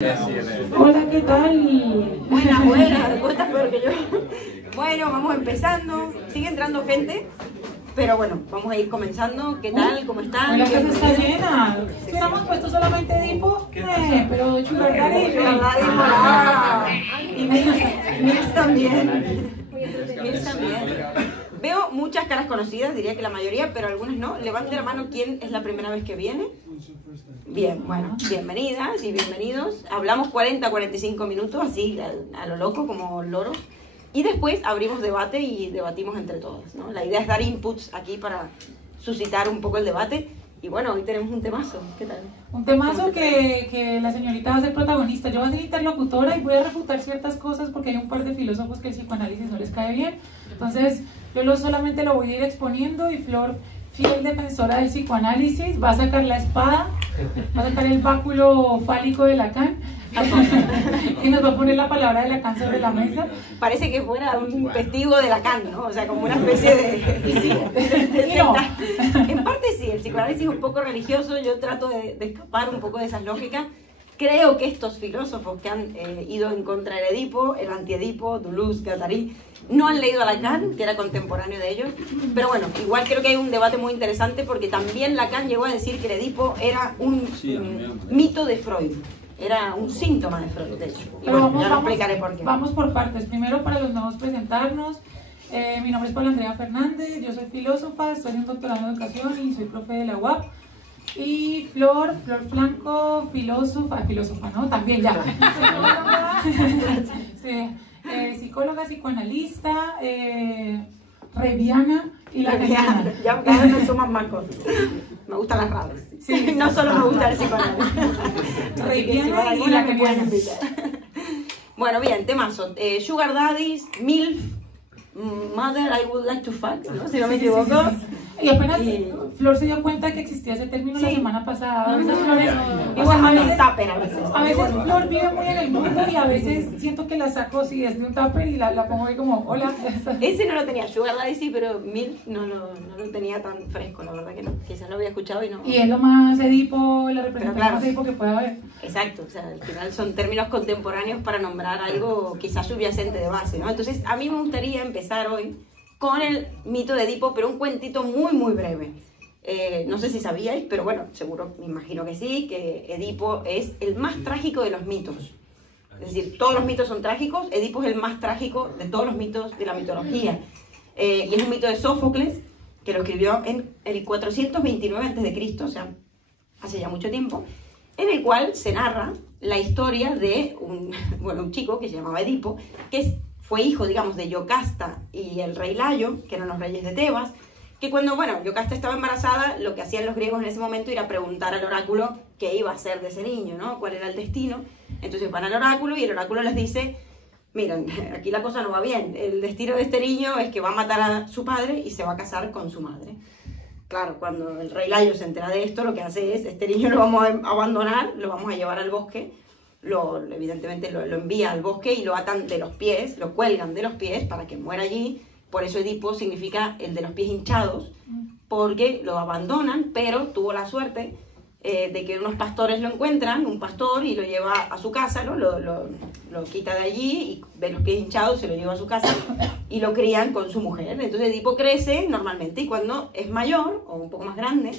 Hola, ¿qué tal? Buenas, buenas, vos estás peor que yo. Bueno, vamos empezando, sigue entrando gente, pero bueno, vamos a ir comenzando. ¿Qué tal? ¿Cómo están? La casa está llena. Si hubiéramos puesto solamente Edipo, pero Sugar Daddy. Y Mills también. Mills también. Veo muchas caras conocidas, diría que la mayoría, pero algunas no. Levante la mano quién es la primera vez que viene. Bien, bueno, bienvenidas y bienvenidos. Hablamos 40-45 minutos, así a lo loco, como loros. Y después abrimos debate y debatimos entre todos, ¿no? La idea es dar inputs aquí para suscitar un poco el debate. Y bueno, hoy tenemos un temazo. ¿Qué tal? Un temazo que la señorita va a ser protagonista. Yo voy a ser interlocutora y voy a refutar ciertas cosas porque hay un par de filósofos que el psicoanálisis no les cae bien. Entonces, yo solamente lo voy a ir exponiendo y Flor, fiel defensora del psicoanálisis, va a sacar la espada, va a sacar el báculo fálico de Lacan y nos va a poner la palabra de Lacan sobre la mesa. Parece que fuera un testigo de Lacan, ¿no? O sea, como una especie de No. En parte sí, el psicoanálisis es un poco religioso, yo trato de escapar un poco de esas lógicas. Creo que estos filósofos que han ido en contra del Edipo, el anti-Edipo, Deleuze, Guattari, no han leído a Lacan, que era contemporáneo de ellos, pero bueno, igual creo que hay un debate muy interesante porque también Lacan llegó a decir que el Edipo era un mito de Freud, era un síntoma de Freud, de hecho. Y Pero bueno, ya lo explicaré por qué. Vamos por partes. Primero, para los nuevos presentarnos, mi nombre es Paula Andrea Fernández, yo soy filósofa, estoy en doctorado en educación y soy profe de la UAP. Y Flor Blanco, filósofa, ¿no? También ya. Sí, psicóloga, psicoanalista, reviana y la reviana. Ya cada vez me suman más cosas. Me gustan las raras. Sí, no solo me gusta el psicoanálisis. Reviana y la reviana. Bueno, bien, temazo. Sugar Daddies, MILF, Mother I Would Like to Fuck, ¿no? Si no me equivoco. Y apenas Flor se dio cuenta que existía ese término la semana pasada. A veces a veces Flor vive muy en el mundo y a veces siento que la saco si es de un tupper y la pongo ahí como, hola. Ese no lo tenía, Sugar Daddy sí, pero MILF no lo tenía tan fresco, la verdad que no. Quizás lo había escuchado y no. Y es lo más Edipo, la representación más Edipo que puede haber. Exacto, o sea, al final son términos contemporáneos para nombrar algo quizás subyacente de base, ¿no? Entonces, a mí me gustaría empezar hoy con el mito de Edipo, pero un cuentito muy, muy breve. No sé si sabíais, pero bueno, seguro, me imagino que sí, que Edipo es el más trágico de los mitos. Es decir, todos los mitos son trágicos, Edipo es el más trágico de todos los mitos de la mitología. Y es un mito de Sófocles, que lo escribió en el 429 a.C., o sea, hace ya mucho tiempo, en el cual se narra la historia de un chico que se llamaba Edipo, que fue hijo, digamos, de Yocasta y el rey Layo, que eran los reyes de Tebas, que cuando, Yocasta estaba embarazada, lo que hacían los griegos en ese momento era preguntar al oráculo qué iba a hacer de ese niño, ¿no? Cuál era el destino. Entonces van al oráculo y el oráculo les dice, miren, aquí la cosa no va bien, el destino de este niño es que va a matar a su padre y se va a casar con su madre. Claro, cuando el rey Layo se entera de esto, lo que hace es, este niño lo vamos a abandonar, lo vamos a llevar al bosque, evidentemente lo envía al bosque y lo atan de los pies, lo cuelgan de los pies para que muera allí. Por eso Edipo significa el de los pies hinchados, porque lo abandonan, pero tuvo la suerte de que unos pastores lo encuentran, un pastor, y lo lleva a su casa, ¿no? Lo quita de allí y de los pies hinchados se lo lleva a su casa y lo crían con su mujer. Entonces Edipo crece normalmente y cuando es mayor o un poco más grande,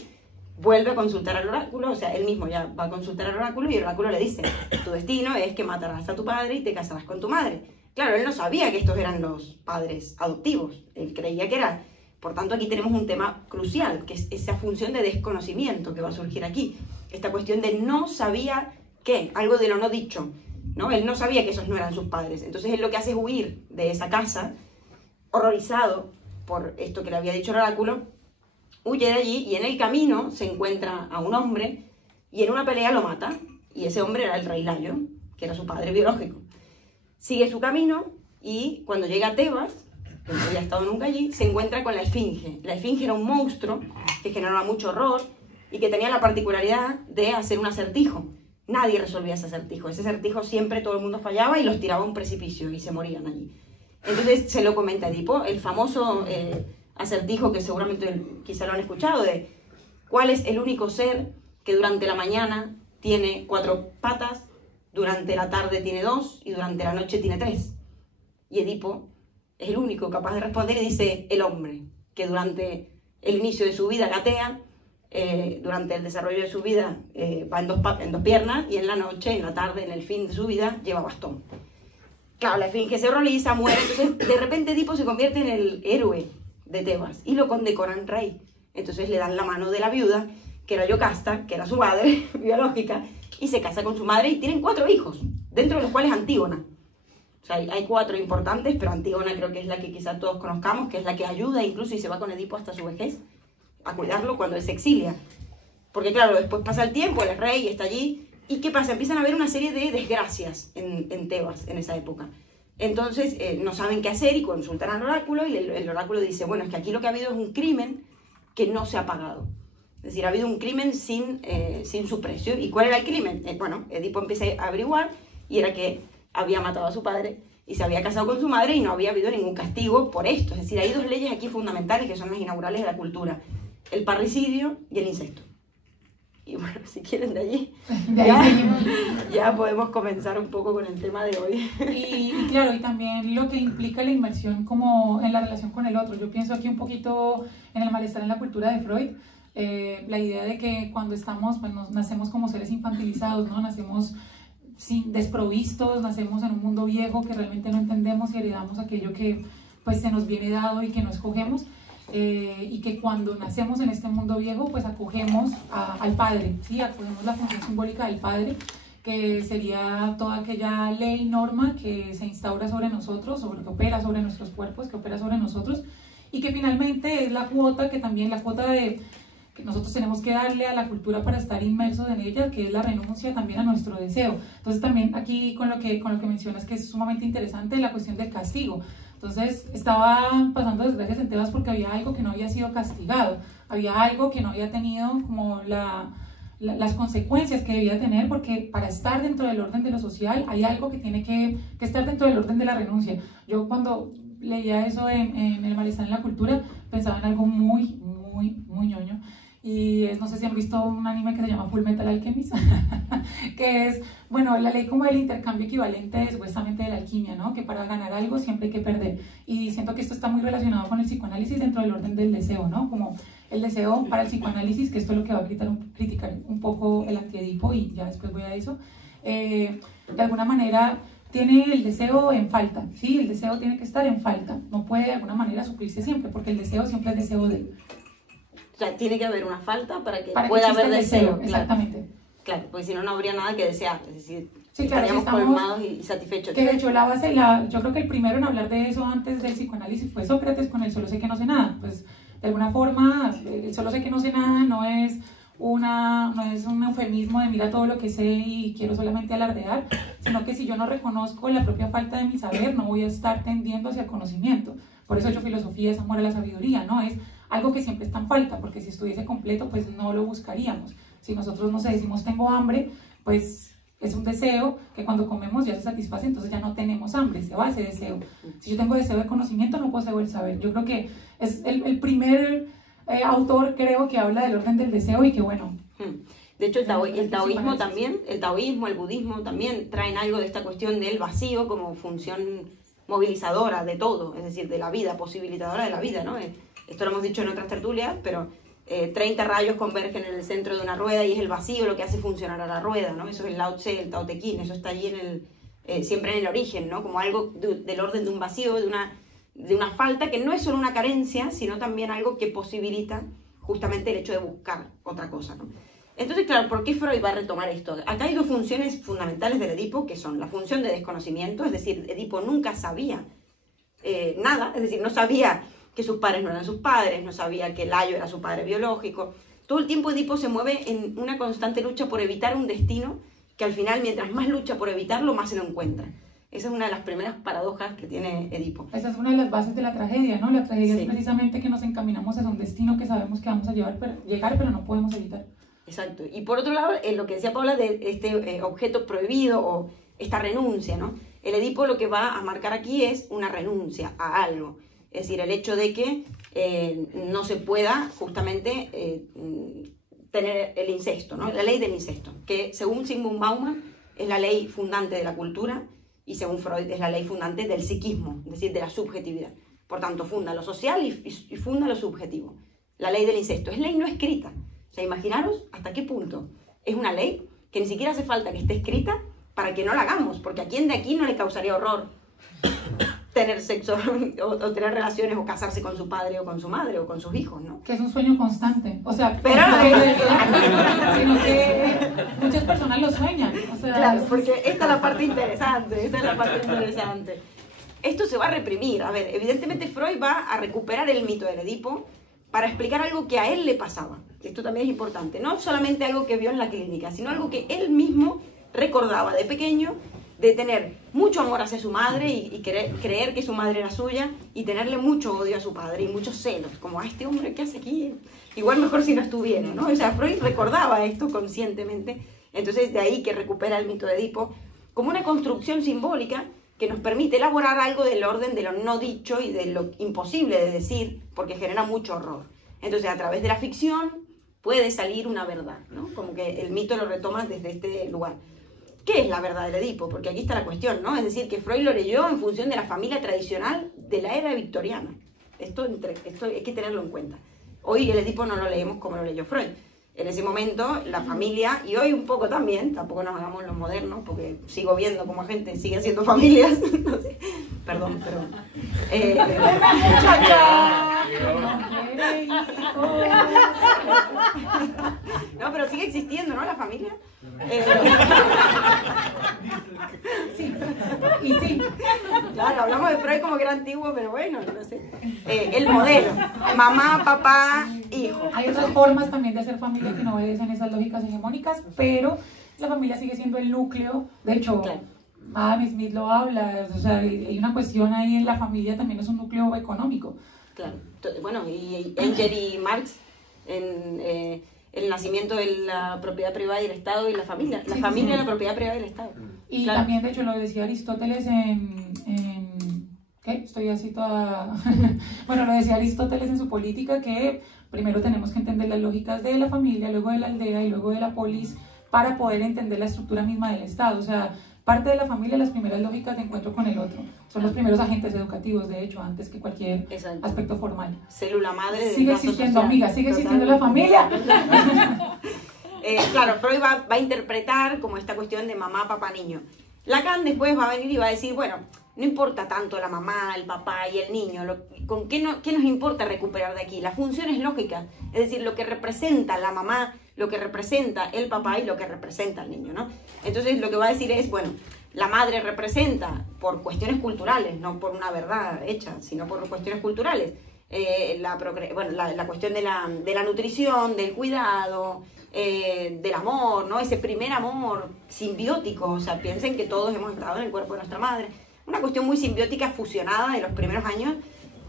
vuelve a consultar al oráculo, o sea, él mismo ya va a consultar al oráculo y el oráculo le dice, tu destino es que matarás a tu padre y te casarás con tu madre. Claro, él no sabía que estos eran los padres adoptivos, él creía que era. Por tanto, aquí tenemos un tema crucial, que es esa función de desconocimiento que va a surgir aquí. Esta cuestión de no sabía qué, algo de lo no dicho, ¿no? Él no sabía que esos no eran sus padres. Entonces él lo que hace es huir de esa casa, horrorizado por esto que le había dicho el oráculo, huye de allí y en el camino se encuentra a un hombre y en una pelea lo mata. Y ese hombre era el rey Layo, que era su padre biológico. Sigue su camino y cuando llega a Tebas, que no había estado nunca allí, se encuentra con la Esfinge. La Esfinge era un monstruo que generaba mucho horror y que tenía la particularidad de hacer un acertijo. Nadie resolvía ese acertijo. Ese acertijo siempre todo el mundo fallaba y los tiraba a un precipicio y se morían allí. Entonces se lo comenta a Edipo, el famoso acertijo que seguramente quizá lo han escuchado, de ¿cuál es el único ser que durante la mañana tiene 4 patas, durante la tarde tiene 2 y durante la noche tiene 3. Y Edipo es el único capaz de responder y dice el hombre, que durante el inicio de su vida gatea, durante el desarrollo de su vida va en dos piernas, y en la noche, en la tarde, en el fin de su vida, lleva bastón. Claro, la esfinge se horroriza, muere, entonces de repente Edipo se convierte en el héroe de Tebas y lo condecoran rey. Entonces le dan la mano de la viuda, que era Yocasta, que era su madre biológica, y se casa con su madre y tienen 4 hijos, dentro de los cuales Antígona. O sea, hay 4 importantes, pero Antígona creo que es la que quizás todos conozcamos, que es la que ayuda incluso y se va con Edipo hasta su vejez a cuidarlo cuando él se exilia. Porque claro, después pasa el tiempo, él es rey, está allí, y ¿qué pasa? Empiezan a haber una serie de desgracias en Tebas en esa época. Entonces no saben qué hacer y consultan al oráculo, y el oráculo dice, bueno, es que aquí lo que ha habido es un crimen que no se ha pagado. Es decir, ha habido un crimen sin su precio. ¿Y cuál era el crimen? Bueno, Edipo empieza a averiguar, y era que había matado a su padre y se había casado con su madre y no había habido ningún castigo por esto. Es decir, hay 2 leyes aquí fundamentales que son las inaugurales de la cultura: el parricidio y el incesto. Y bueno, si quieren de allí, ya podemos comenzar un poco con el tema de hoy. Y claro, y también lo que implica la inmersión como en la relación con el otro. Yo pienso aquí un poquito en el malestar en la cultura de Freud, la idea de que cuando estamos, pues nacemos como seres infantilizados, ¿no? Nacemos desprovistos, nacemos en un mundo viejo que realmente no entendemos y heredamos aquello que pues se nos viene dado y que no escogemos. Y que cuando nacemos en este mundo viejo, pues acogemos al Padre, ¿sí? Acogemos la función simbólica del Padre, que sería toda aquella ley, norma que se instaura sobre nosotros, que opera sobre nuestros cuerpos, que opera sobre nosotros, y que finalmente es la cuota que nosotros tenemos que darle a la cultura para estar inmersos en ella, que es la renuncia también a nuestro deseo. Entonces también aquí con lo que mencionas, que es sumamente interesante, la cuestión del castigo. Entonces estaban pasando desgracias en Tebas porque había algo que no había sido castigado, había algo que no había tenido como las consecuencias que debía tener, porque para estar dentro del orden de lo social hay algo que tiene que estar dentro del orden de la renuncia. Yo cuando leía eso en el malestar en la cultura pensaba en algo muy ñoño. Y no sé si han visto un anime que se llama Full Metal Alchemist, que es, bueno, la ley como del intercambio equivalente supuestamente de la alquimia, ¿no? Que para ganar algo siempre hay que perder. Y siento que esto está muy relacionado con el psicoanálisis dentro del orden del deseo, ¿no? Como el deseo para el psicoanálisis, que esto es lo que va a criticar un poco el antiedipo, y ya después voy a eso. De alguna manera tiene el deseo en falta, ¿sí? El deseo tiene que estar en falta, no puede de alguna manera suplirse siempre, porque el deseo siempre es deseo de... O sea, tiene que haber una falta para que pueda haber deseo. Exactamente. Claro, porque si no, no habría nada que desear. Es decir, sí, claro, estaríamos colmados y satisfechos. Que de hecho yo creo que el primero en hablar de eso antes del psicoanálisis fue Sócrates con el solo sé que no sé nada. Pues de alguna forma, el solo sé que no sé nada no es un eufemismo de mira todo lo que sé y quiero solamente alardear, sino que si yo no reconozco la propia falta de mi saber, no voy a estar tendiendo hacia el conocimiento. Por eso yo filosofía es amor a la sabiduría, ¿no? Es algo que siempre está en falta, porque si estuviese completo, pues no lo buscaríamos. Si nosotros, no sé, decimos tengo hambre, pues es un deseo que cuando comemos ya se satisface, entonces ya no tenemos hambre, se va ese deseo. Si yo tengo deseo de conocimiento, no poseo el saber. Yo creo que es el primer autor, creo, que habla del orden del deseo y que bueno... De hecho, el taoísmo también, el taoísmo, el budismo también traen algo de esta cuestión del vacío como función movilizadora de todo, es decir, de la vida, posibilitadora de la vida, ¿no? Esto lo hemos dicho en otras tertulias, pero 30 rayos convergen en el centro de una rueda y es el vacío lo que hace funcionar a la rueda, ¿no? Eso es el Lao Tse, el Tao Te Ching, eso está allí siempre en el origen, ¿no? Como algo del orden de un vacío, de una falta que no es solo una carencia, sino también algo que posibilita justamente el hecho de buscar otra cosa, ¿no? Entonces, claro, ¿por qué Freud va a retomar esto? Acá hay 2 funciones fundamentales del Edipo, que son la función de desconocimiento, es decir, Edipo nunca sabía nada, es decir, no sabía que sus padres no eran sus padres, no sabía que Layo era su padre biológico. Todo el tiempo Edipo se mueve en una constante lucha por evitar un destino que al final, mientras más lucha por evitarlo, más se lo encuentra. Esa es una de las primeras paradojas que tiene Edipo. Esa es una de las bases de la tragedia, ¿no? La tragedia es precisamente que nos encaminamos hacia un destino que sabemos que vamos a llegar, pero no podemos evitar. Exacto. Y por otro lado, lo que decía Paula de este objeto prohibido o esta renuncia, ¿no? El Edipo lo que va a marcar aquí es una renuncia a algo. Es decir, el hecho de que no se pueda justamente tener el incesto, ¿no? La ley del incesto, que según Zygmunt Bauman es la ley fundante de la cultura y según Freud es la ley fundante del psiquismo, es decir, de la subjetividad. Por tanto, funda lo social y funda lo subjetivo. La ley del incesto es ley no escrita. O sea, imaginaros hasta qué punto es una ley que ni siquiera hace falta que esté escrita para que no la hagamos, porque a quién de aquí no le causaría horror tener sexo o tener relaciones o casarse con su padre o con su madre o con sus hijos, ¿no? Que es un sueño constante, o sea, pero sino que muchas personas lo sueñan, o sea, claro, porque esta es la parte interesante, Esto se va a reprimir. A ver, evidentemente Freud va a recuperar el mito del Edipo para explicar algo que a él le pasaba. Esto también es importante, no solamente algo que vio en la clínica, sino algo que él mismo recordaba de pequeño, de tener mucho amor hacia su madre y creer que su madre era suya y tenerle mucho odio a su padre y muchos celos, como a este hombre que hace aquí, igual mejor si no estuviera, ¿no? O sea, Freud recordaba esto conscientemente, entonces de ahí que recupera el mito de Edipo como una construcción simbólica que nos permite elaborar algo del orden de lo no dicho y de lo imposible de decir, porque genera mucho horror. Entonces, a través de la ficción puede salir una verdad, ¿no? Como que el mito lo retoma desde este lugar. ¿Qué es la verdad del Edipo? Porque aquí está la cuestión, ¿no? Es decir, que Freud lo leyó en función de la familia tradicional de la era victoriana. Esto hay que tenerlo en cuenta. Hoy el Edipo no lo leemos como lo leyó Freud. En ese momento, la familia, y hoy un poco también, tampoco nos hagamos los modernos, porque sigo viendo cómo gente sigue haciendo familias. No sé. Perdón. No, pero sigue existiendo, ¿no? La familia. sí, y sí. Claro, hablamos de Freud como que era antiguo, pero bueno, no sé. El modelo, mamá, papá, hijo. Hay otras formas también de hacer familia que no obedecen esas lógicas hegemónicas, pero la familia sigue siendo el núcleo. De hecho, claro. Adam Smith lo habla, o sea, hay una cuestión ahí en la familia, también es un núcleo económico. Claro, bueno, y Engels y Marx en el nacimiento de la propiedad privada y el Estado y la familia. La familia es la propiedad privada y el Estado. Y claro. También, de hecho, lo decía Aristóteles ¿qué? Estoy así toda... Bueno, lo decía Aristóteles en su Política, que primero tenemos que entender las lógicas de la familia, luego de la aldea y luego de la polis, para poder entender la estructura misma del Estado. O sea, parte de la familia, las primeras lógicas de encuentro con el otro. Son los primeros agentes educativos, de hecho, antes que cualquier Exacto. aspecto formal. Célula madre del sigue existiendo, amiga, sigue existiendo la familia. Claro, Freud va a interpretar como esta cuestión de mamá, papá, niño. Lacan después va a venir y va a decir, bueno, no importa tanto la mamá, el papá y el niño, ¿qué nos importa recuperar de aquí? La función es lógica, es decir, lo que representa la mamá, lo que representa el papá y lo que representa el niño, ¿no? Entonces lo que va a decir es, bueno, la madre representa por cuestiones culturales, no por una verdad hecha, sino por cuestiones culturales, la cuestión de la nutrición, del cuidado, del amor, ¿no? Ese primer amor simbiótico, o sea, piensen que todos hemos estado en el cuerpo de nuestra madre, una cuestión muy simbiótica fusionada de los primeros años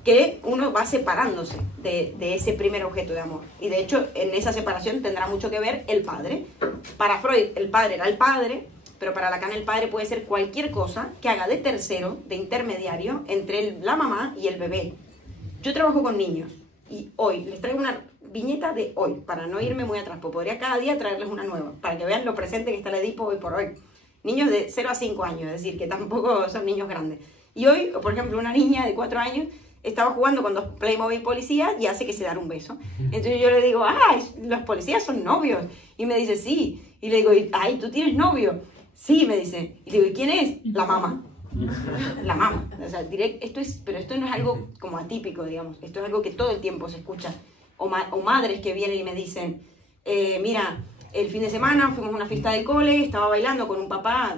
que uno va separándose de ese primer objeto de amor. Y de hecho, en esa separación tendrá mucho que ver el padre. Para Freud, el padre era el padre, pero para Lacan el padre puede ser cualquier cosa que haga de tercero, de intermediario, entre la mamá y el bebé. Yo trabajo con niños y hoy les traigo una viñeta de hoy, para no irme muy atrás, porque podría cada día traerles una nueva, para que vean lo presente que está el Edipo hoy por hoy. Niños de 0 a 5 años, es decir, que tampoco son niños grandes. Y hoy, por ejemplo, una niña de 4 años estaba jugando con 2 Playmobil policías y hace que se dan un beso. Entonces yo le digo, los policías son novios. Y me dice, sí. Y le digo, ay, ¿tú tienes novio? Sí, me dice. Y le digo, ¿y quién es? La mamá. La mamá. O sea, pero esto no es algo como atípico, digamos. Esto es algo que todo el tiempo se escucha. O madres que vienen y me dicen, mira, el fin de semana fuimos a una fiesta de cole, estaba bailando con un papá,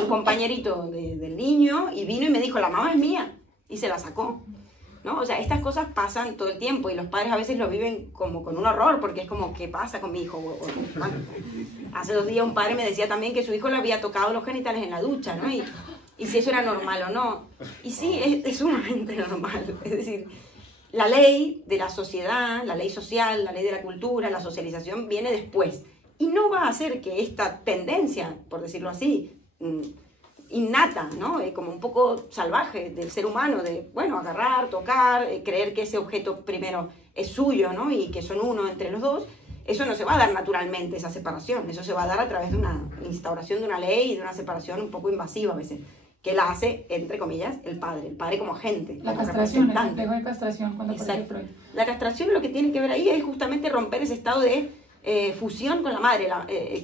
un compañerito del niño, y vino y me dijo, la mamá es mía, y se la sacó, ¿no? O sea, estas cosas pasan todo el tiempo, y los padres a veces lo viven como con un horror, porque es como, ¿qué pasa con mi hijo? Bueno, hace 2 días un padre me decía también que su hijo le había tocado los genitales en la ducha, ¿no? Y si eso era normal o no. Y sí, es sumamente normal, es decir... La ley de la sociedad, la ley social, la ley de la cultura, la socialización viene después. Y no va a hacer que esta tendencia, por decirlo así, innata, ¿no? Como un poco salvaje del ser humano, de, bueno, agarrar, tocar, creer que ese objeto primero es suyo, ¿no? Y que son uno entre los dos, eso no se va a dar naturalmente, esa separación, eso se va a dar a través de una instauración de una ley y de una separación un poco invasiva a veces, que la hace, entre comillas, el padre como agente. La como castración, el complejo de castración cuando aparece Freud. La castración lo que tiene que ver ahí es justamente romper ese estado de fusión con la madre,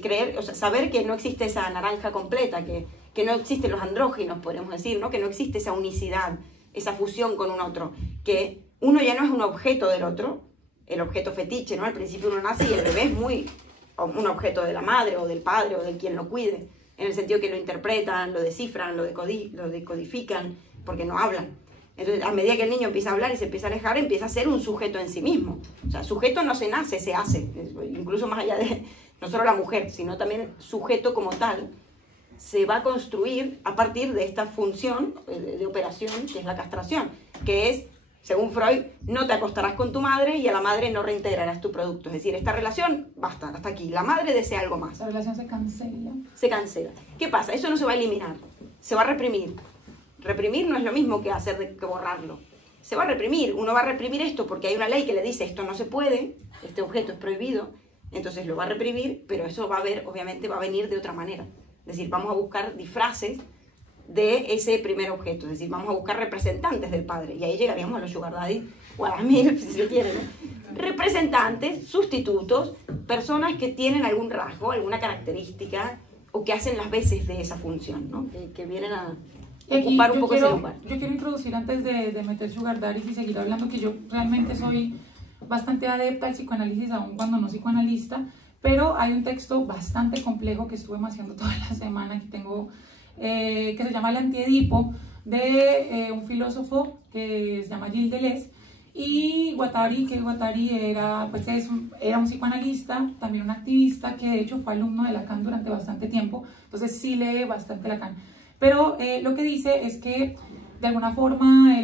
creer, o sea, saber que no existe esa naranja completa, que no existen los andróginos, podríamos decir, ¿no? Que no existe esa unicidad, esa fusión con un otro, que uno ya no es un objeto del otro, el objeto fetiche, ¿no? Al principio uno nace y el bebé es muy un objeto de la madre o del padre o de quien lo cuide, en el sentido que lo interpretan, lo descifran, lo decodifican, porque no hablan. Entonces, a medida que el niño empieza a hablar y se empieza a alejar, empieza a ser un sujeto en sí mismo. O sea, sujeto no se nace, se hace. Incluso más allá de, no solo la mujer, sino también sujeto como tal, se va a construir a partir de esta función de operación, que es la castración, que es, según Freud, no te acostarás con tu madre y a la madre no reintegrarás tu producto. Es decir, esta relación, basta, hasta aquí. La madre desea algo más. La relación se cancela. Se cancela. ¿Qué pasa? Eso no se va a eliminar, se va a reprimir. Reprimir no es lo mismo que que borrarlo. Se va a reprimir. Uno va a reprimir esto porque hay una ley que le dice esto no se puede, este objeto es prohibido, entonces lo va a reprimir, pero eso obviamente va a venir de otra manera. Es decir, vamos a buscar disfraces de ese primer objeto, es decir, vamos a buscar representantes del padre, y ahí llegaríamos a los sugar daddy o a las MILF, si se quiere, ¿no? Representantes, sustitutos, personas que tienen algún rasgo, alguna característica, o que hacen las veces de esa función, ¿no? Que vienen a ocupar un poco ese lugar. Yo quiero introducir, antes de meter sugar daddy y seguir hablando, que yo realmente soy bastante adepta al psicoanálisis, aun cuando no psicoanalista, pero hay un texto bastante complejo que estuve maciando toda la semana, que tengo, que se llama El Antiedipo, de un filósofo que se llama Gilles Deleuze, y Guattari, que Guattari era un psicoanalista, también un activista, que de hecho fue alumno de Lacan durante bastante tiempo, entonces sí lee bastante Lacan. Pero lo que dice es que, de alguna forma,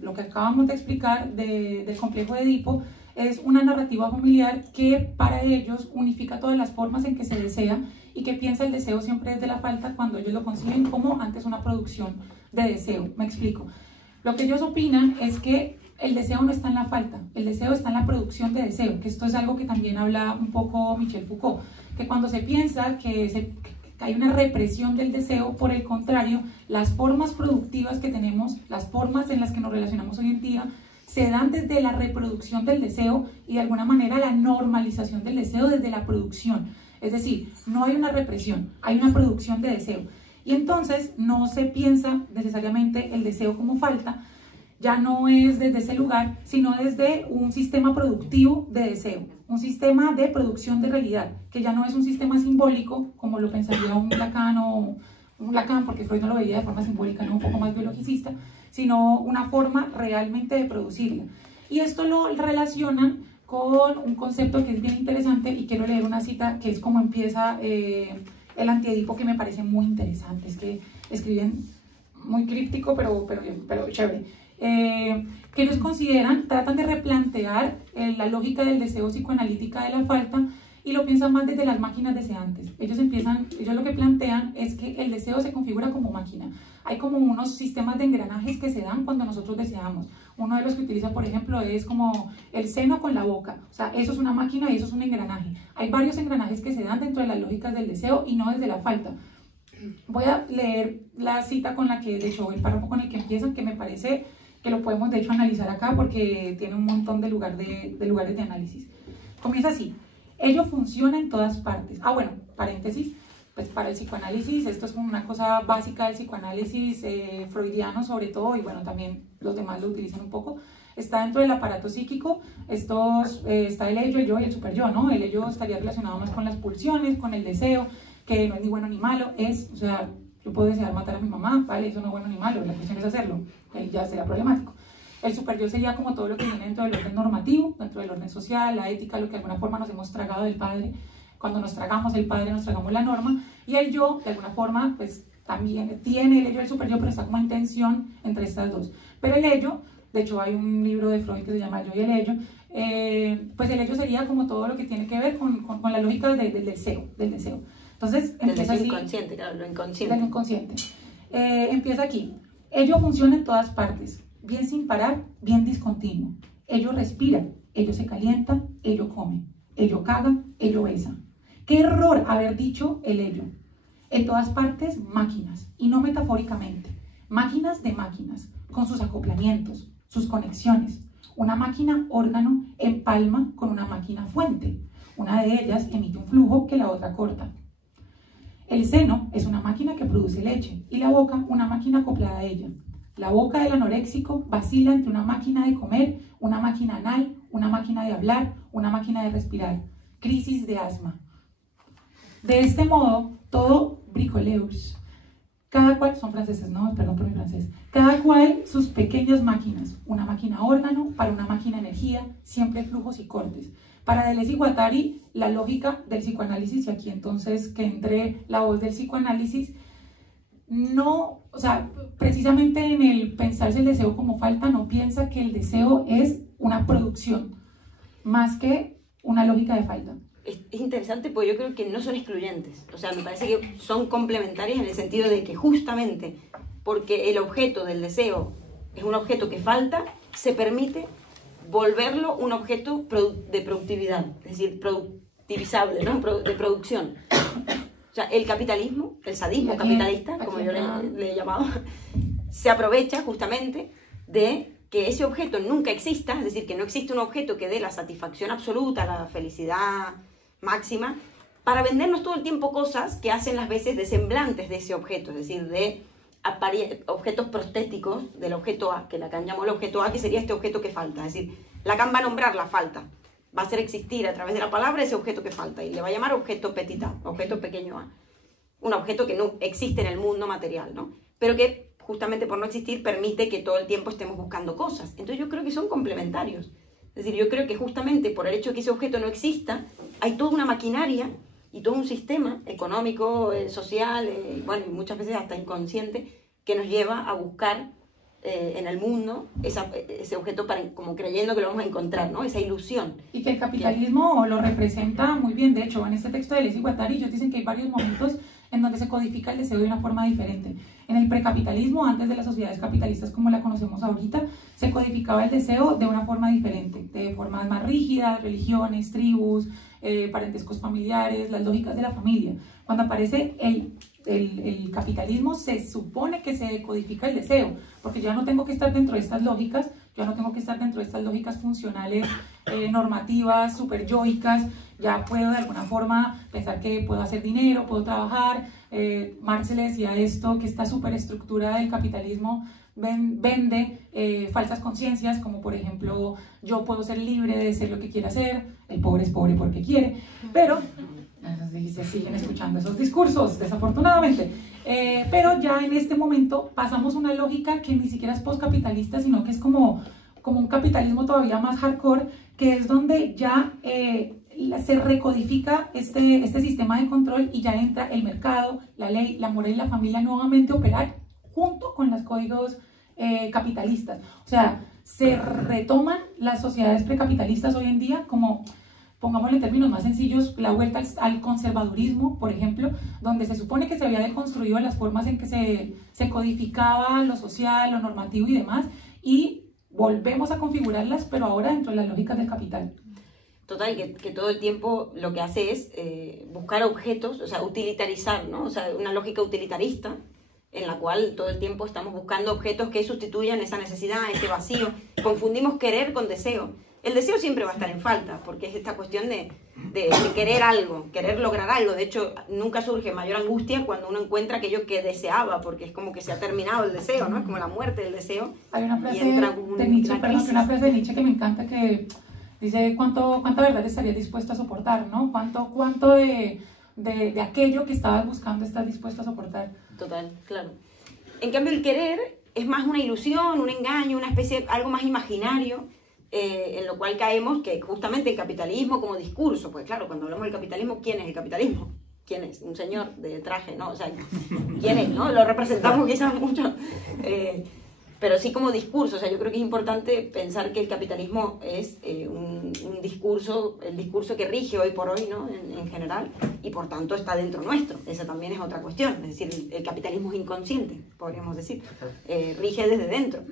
lo que acabamos de explicar del complejo de Edipo es una narrativa familiar que para ellos unifica todas las formas en que se desea y que piensa el deseo siempre desde la falta cuando ellos lo conciben como antes una producción de deseo. Me explico. Lo que ellos opinan es que el deseo no está en la falta, el deseo está en la producción de deseo, que esto es algo que también habla un poco Michel Foucault, que cuando se piensa que hay una represión del deseo, por el contrario, las formas productivas que tenemos, las formas en las que nos relacionamos hoy en día, se dan desde la reproducción del deseo y de alguna manera la normalización del deseo desde la producción. Es decir, no hay una represión, hay una producción de deseo. Y entonces no se piensa necesariamente el deseo como falta, ya no es desde ese lugar, sino desde un sistema productivo de deseo, un sistema de producción de realidad, que ya no es un sistema simbólico, como lo pensaría un Lacan, porque Freud no lo veía de forma simbólica, no un poco más biologicista, sino una forma realmente de producirla. Y esto lo relacionan con un concepto que es bien interesante, y quiero leer una cita que es como empieza el Antiedipo, que me parece muy interesante. Es que escriben muy críptico, pero chévere. Que ellos tratan de replantear la lógica del deseo psicoanalítica de la falta, y lo piensan más desde las máquinas deseantes. Ellos lo que plantean es que el deseo se configura como máquina. Hay como unos sistemas de engranajes que se dan cuando nosotros deseamos. Uno de los que utiliza, por ejemplo, es como el seno con la boca. O sea, eso es una máquina y eso es un engranaje. Hay varios engranajes que se dan dentro de las lógicas del deseo y no desde la falta. Voy a leer la cita con la que, de hecho, el párrafo con el que empiezan, que me parece que lo podemos, de hecho, analizar acá porque tiene un montón de lugares de análisis. Comienza así: ello funciona en todas partes. Ah, bueno, paréntesis, pues para el psicoanálisis, esto es como una cosa básica del psicoanálisis freudiano sobre todo, y bueno, también los demás lo utilizan un poco. Está dentro del aparato psíquico, está el ello, el yo y el superyo, ¿no? El ello estaría relacionado más con las pulsiones, con el deseo, que no es ni bueno ni malo, o sea, yo puedo desear matar a mi mamá, vale, eso no es bueno ni malo, la cuestión es hacerlo, ahí ya sería problemático. El superyo sería como todo lo que viene dentro del orden normativo, dentro del orden social, la ética, lo que de alguna forma nos hemos tragado del padre. Cuando nos tragamos el padre, nos tragamos la norma. Y el yo, de alguna forma, pues también tiene el ello y el superyo, pero está como en tensión entre estas dos. Pero el ello, de hecho hay un libro de Freud que se llama El yo y el ello, pues el ello sería como todo lo que tiene que ver con la lógica del deseo. Entonces, empieza así. Inconsciente, claro, lo inconsciente. Del inconsciente. Empieza aquí. Ello funciona en todas partes, bien sin parar, bien discontinuo. Ello respira, ello se calienta, ello come. ello caga, ello besa. Qué error haber dicho el ello. En todas partes, máquinas, y no metafóricamente. Máquinas de máquinas, con sus acoplamientos, sus conexiones. Una máquina órgano empalma con una máquina fuente. Una de ellas emite un flujo que la otra corta. El seno es una máquina que produce leche y la boca una máquina acoplada a ella. La boca del anoréxico vacila entre una máquina de comer, una máquina anal, una máquina de hablar, una máquina de respirar. Crisis de asma. De este modo, todo bricoleurs, cada cual, son franceses, no, perdón por mi francés, cada cual sus pequeñas máquinas, una máquina órgano, para una máquina energía, siempre flujos y cortes. Para Deleuze y Guattari, la lógica del psicoanálisis, y aquí entonces que entre la voz del psicoanálisis, no, o sea, precisamente en el pensarse el deseo como falta, no piensa que el deseo es una producción, más que una lógica de falta. Es interesante porque yo creo que no son excluyentes, o sea, me parece que son complementarias en el sentido de que justamente porque el objeto del deseo es un objeto que falta, se permite volverlo un objeto de productividad, es decir, productivizable, ¿no? De producción. O sea, el capitalismo, el sadismo capitalista, como yo le he llamado, se aprovecha justamente de que ese objeto nunca exista, es decir, que no existe un objeto que dé la satisfacción absoluta, la felicidad máxima, para vendernos todo el tiempo cosas que hacen las veces de semblantes de ese objeto, es decir, de objetos prostéticos del objeto A, que Lacan llamó el objeto A, que sería este objeto que falta. Es decir, Lacan va a nombrar la falta, va a hacer existir a través de la palabra ese objeto que falta, y le va a llamar objeto petit A, objeto pequeño A. Un objeto que no existe en el mundo material, ¿no? Pero que justamente por no existir permite que todo el tiempo estemos buscando cosas. Entonces yo creo que son complementarios. Es decir, yo creo que justamente por el hecho de que ese objeto no exista, hay toda una maquinaria y todo un sistema económico, social, bueno, y muchas veces hasta inconsciente, que nos lleva a buscar en el mundo ese objeto como creyendo que lo vamos a encontrar, ¿no? Esa ilusión. Y que el capitalismo lo representa muy bien. De hecho, en este texto de Deleuze y Guattari ellos dicen que hay varios momentos en donde se codifica el deseo de una forma diferente. En el precapitalismo, antes de las sociedades capitalistas como la conocemos ahorita, se codificaba el deseo de una forma diferente, de formas más rígidas, religiones, tribus, parentescos familiares, las lógicas de la familia. Cuando aparece el capitalismo, se supone que se codifica el deseo, porque ya no tengo que estar dentro de estas lógicas, ya no tengo que estar dentro de estas lógicas funcionales, normativas, super yoicas, ya puedo de alguna forma pensar que puedo hacer dinero, puedo trabajar. Marx le decía esto, que esta superestructura del capitalismo vende falsas conciencias, como por ejemplo, yo puedo ser libre de ser lo que quiera hacer, el pobre es pobre porque quiere, pero se siguen escuchando esos discursos, desafortunadamente. Pero ya en este momento pasamos una lógica que ni siquiera es postcapitalista, sino que es como un capitalismo todavía más hardcore, que es donde ya se recodifica este sistema de control y ya entra el mercado, la ley, la moral y la familia nuevamente a operar junto con los códigos capitalistas. O sea, se retoman las sociedades precapitalistas hoy en día como, pongámosle en términos más sencillos, la vuelta al conservadurismo, por ejemplo, donde se supone que se había deconstruido las formas en que se codificaba lo social, lo normativo y demás, y volvemos a configurarlas, pero ahora dentro de las lógicas del capital. Total, que todo el tiempo lo que hace es buscar objetos, o sea, utilitarizar, ¿no? O sea, una lógica utilitarista en la cual todo el tiempo estamos buscando objetos que sustituyan esa necesidad, ese vacío. Confundimos querer con deseo. El deseo siempre va a estar en falta, porque es esta cuestión de querer algo, querer lograr algo. De hecho, nunca surge mayor angustia cuando uno encuentra aquello que deseaba, porque es como que se ha terminado el deseo, ¿no? Es como la muerte del deseo. Hay una frase de Nietzsche, una frase de Nietzsche que me encanta, que dice cuánta verdad estarías dispuesto a soportar, ¿no? Cuánto de aquello que estabas buscando estás dispuesto a soportar. Total, claro. En cambio, el querer es más una ilusión, un engaño, una especie de algo más imaginario, en lo cual caemos que justamente el capitalismo como discurso, pues claro, cuando hablamos del capitalismo, ¿quién es el capitalismo? ¿Quién es? Un señor de traje, ¿no? O sea, ¿quién es? ¿No? Lo representamos quizás mucho. pero sí como discurso. O sea, yo creo que es importante pensar que el capitalismo es un discurso, el discurso que rige hoy por hoy, ¿no? En general, y por tanto está dentro nuestro. Esa también es otra cuestión. Es decir, el capitalismo es inconsciente, podríamos decir, rige desde dentro.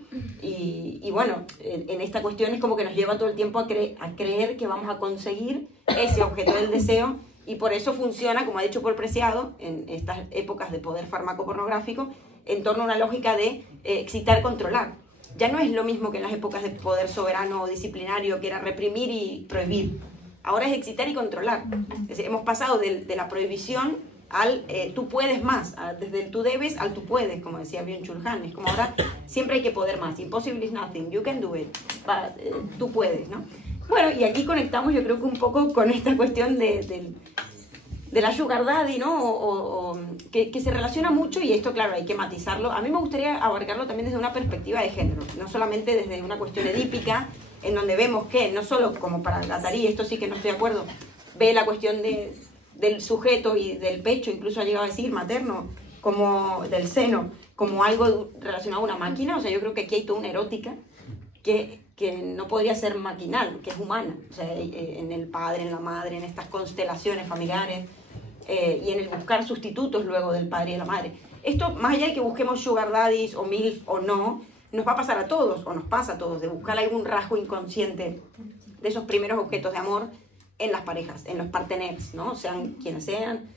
Y bueno, en esta cuestión es como que nos lleva todo el tiempo a creer que vamos a conseguir ese objeto del deseo, y por eso funciona, como ha dicho Paul Preciado, en estas épocas de poder farmacopornográfico, en torno a una lógica de excitar, controlar. Ya no es lo mismo que en las épocas de poder soberano o disciplinario, que era reprimir y prohibir. Ahora es excitar y controlar. Es decir, hemos pasado de la prohibición al tú puedes más, desde el tú debes al tú puedes, como decía Byung-Chul Han. Es como ahora siempre hay que poder más. Impossible is nothing, you can do it. Tú puedes, ¿no? Bueno, y aquí conectamos yo creo que un poco con esta cuestión de la sugar daddy, ¿no? Que se relaciona mucho, y esto, claro, hay que matizarlo. A mí me gustaría abarcarlo también desde una perspectiva de género, no solamente desde una cuestión edípica, en donde vemos que, no solo como para Guattari, esto sí que no estoy de acuerdo, ve la cuestión del sujeto y del pecho, incluso ha llegado a decir materno, como del seno, como algo relacionado a una máquina. O sea, yo creo que aquí hay toda una erótica que no podría ser maquinal, que es humana. O sea, en el padre, en la madre, en estas constelaciones familiares, y en el buscar sustitutos luego del padre y de la madre. Esto, más allá de que busquemos sugar daddies o milf o no, nos va a pasar a todos, o nos pasa a todos, de buscar algún rasgo inconsciente de esos primeros objetos de amor en las parejas, en los parteners, ¿no? Sean quienes sean,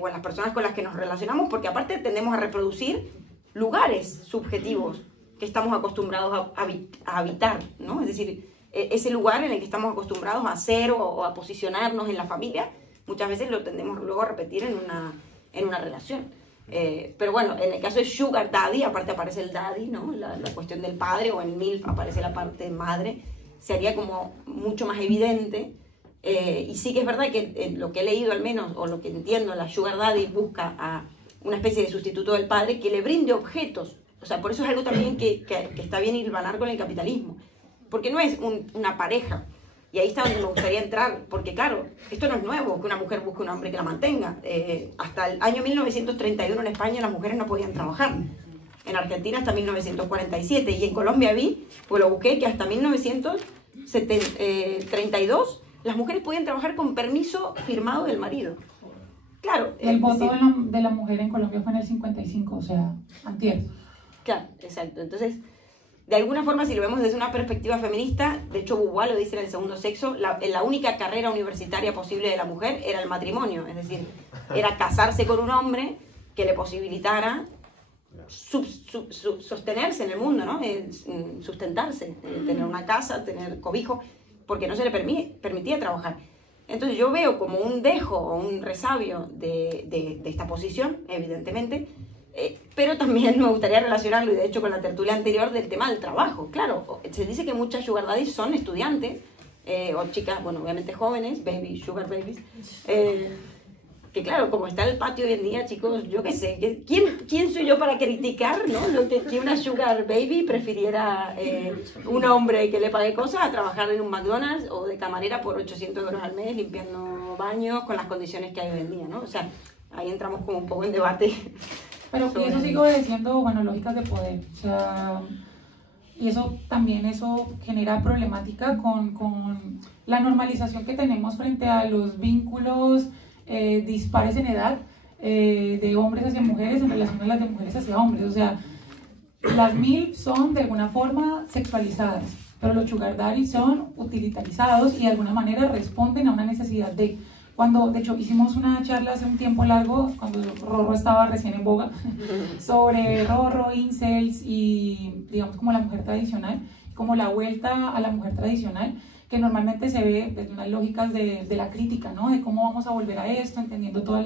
o en las personas con las que nos relacionamos, porque aparte tendemos a reproducir lugares subjetivos que estamos acostumbrados a habitar, ¿no? Es decir, ese lugar en el que estamos acostumbrados a ser o a posicionarnos en la familia, muchas veces lo tendemos luego a repetir en una relación. Pero bueno, en el caso de sugar daddy, aparte aparece el daddy, ¿no? La cuestión del padre, o en MILF aparece la parte madre, sería como mucho más evidente. Y sí que es verdad que lo que he leído al menos, o lo que entiendo, la sugar daddy busca a una especie de sustituto del padre que le brinde objetos. O sea, por eso es algo también que está bien hilvanar con el capitalismo, porque no es una pareja. Y ahí está donde me gustaría entrar, porque claro, esto no es nuevo, que una mujer busque un hombre que la mantenga. Hasta el año 1931 en España las mujeres no podían trabajar. En Argentina hasta 1947. Y en Colombia vi, pues lo busqué, que hasta 1932 las mujeres podían trabajar con permiso firmado del marido. Claro. El voto de la mujer en Colombia fue en el 55, o sea, antier. Claro, exacto. Entonces, de alguna forma, si lo vemos desde una perspectiva feminista, de hecho Beauvoir lo dice en El segundo sexo, la única carrera universitaria posible de la mujer era el matrimonio, es decir, era casarse con un hombre que le posibilitara sostenerse en el mundo, ¿no? Sustentarse, tener una casa, tener cobijo, porque no se le permitía trabajar. Entonces yo veo como un dejo o un resabio de esta posición, evidentemente, pero también me gustaría relacionarlo, y de hecho con la tertulia anterior, del tema del trabajo. Claro, se dice que muchas sugar daddies son estudiantes, o chicas, bueno, obviamente jóvenes, sugar babies, que claro, como está el patio hoy en día, chicos, yo qué sé, ¿quién soy yo para criticar, ¿no? Lo que una sugar baby prefiriera un hombre que le pague cosas a trabajar en un McDonald's o de camarera por 800 euros al mes limpiando baños con las condiciones que hay hoy en día, ¿no? O sea, ahí entramos como un poco en debate. Pero y eso sigo diciendo, bueno, lógicas de poder, o sea, y eso también genera problemática con la normalización que tenemos frente a los vínculos dispares en edad, de hombres hacia mujeres en relación a las de mujeres hacia hombres. O sea, las MILF son de alguna forma sexualizadas, pero los sugar daddy son utilitarizados y de alguna manera responden a una necesidad de... de hecho, hicimos una charla hace un tiempo largo, cuando Rorro estaba recién en boga, sobre Rorro, incels y, digamos, como la mujer tradicional, como la vuelta a la mujer tradicional, que normalmente se ve desde unas lógicas de la crítica, ¿no? De cómo vamos a volver a esto, entendiendo todo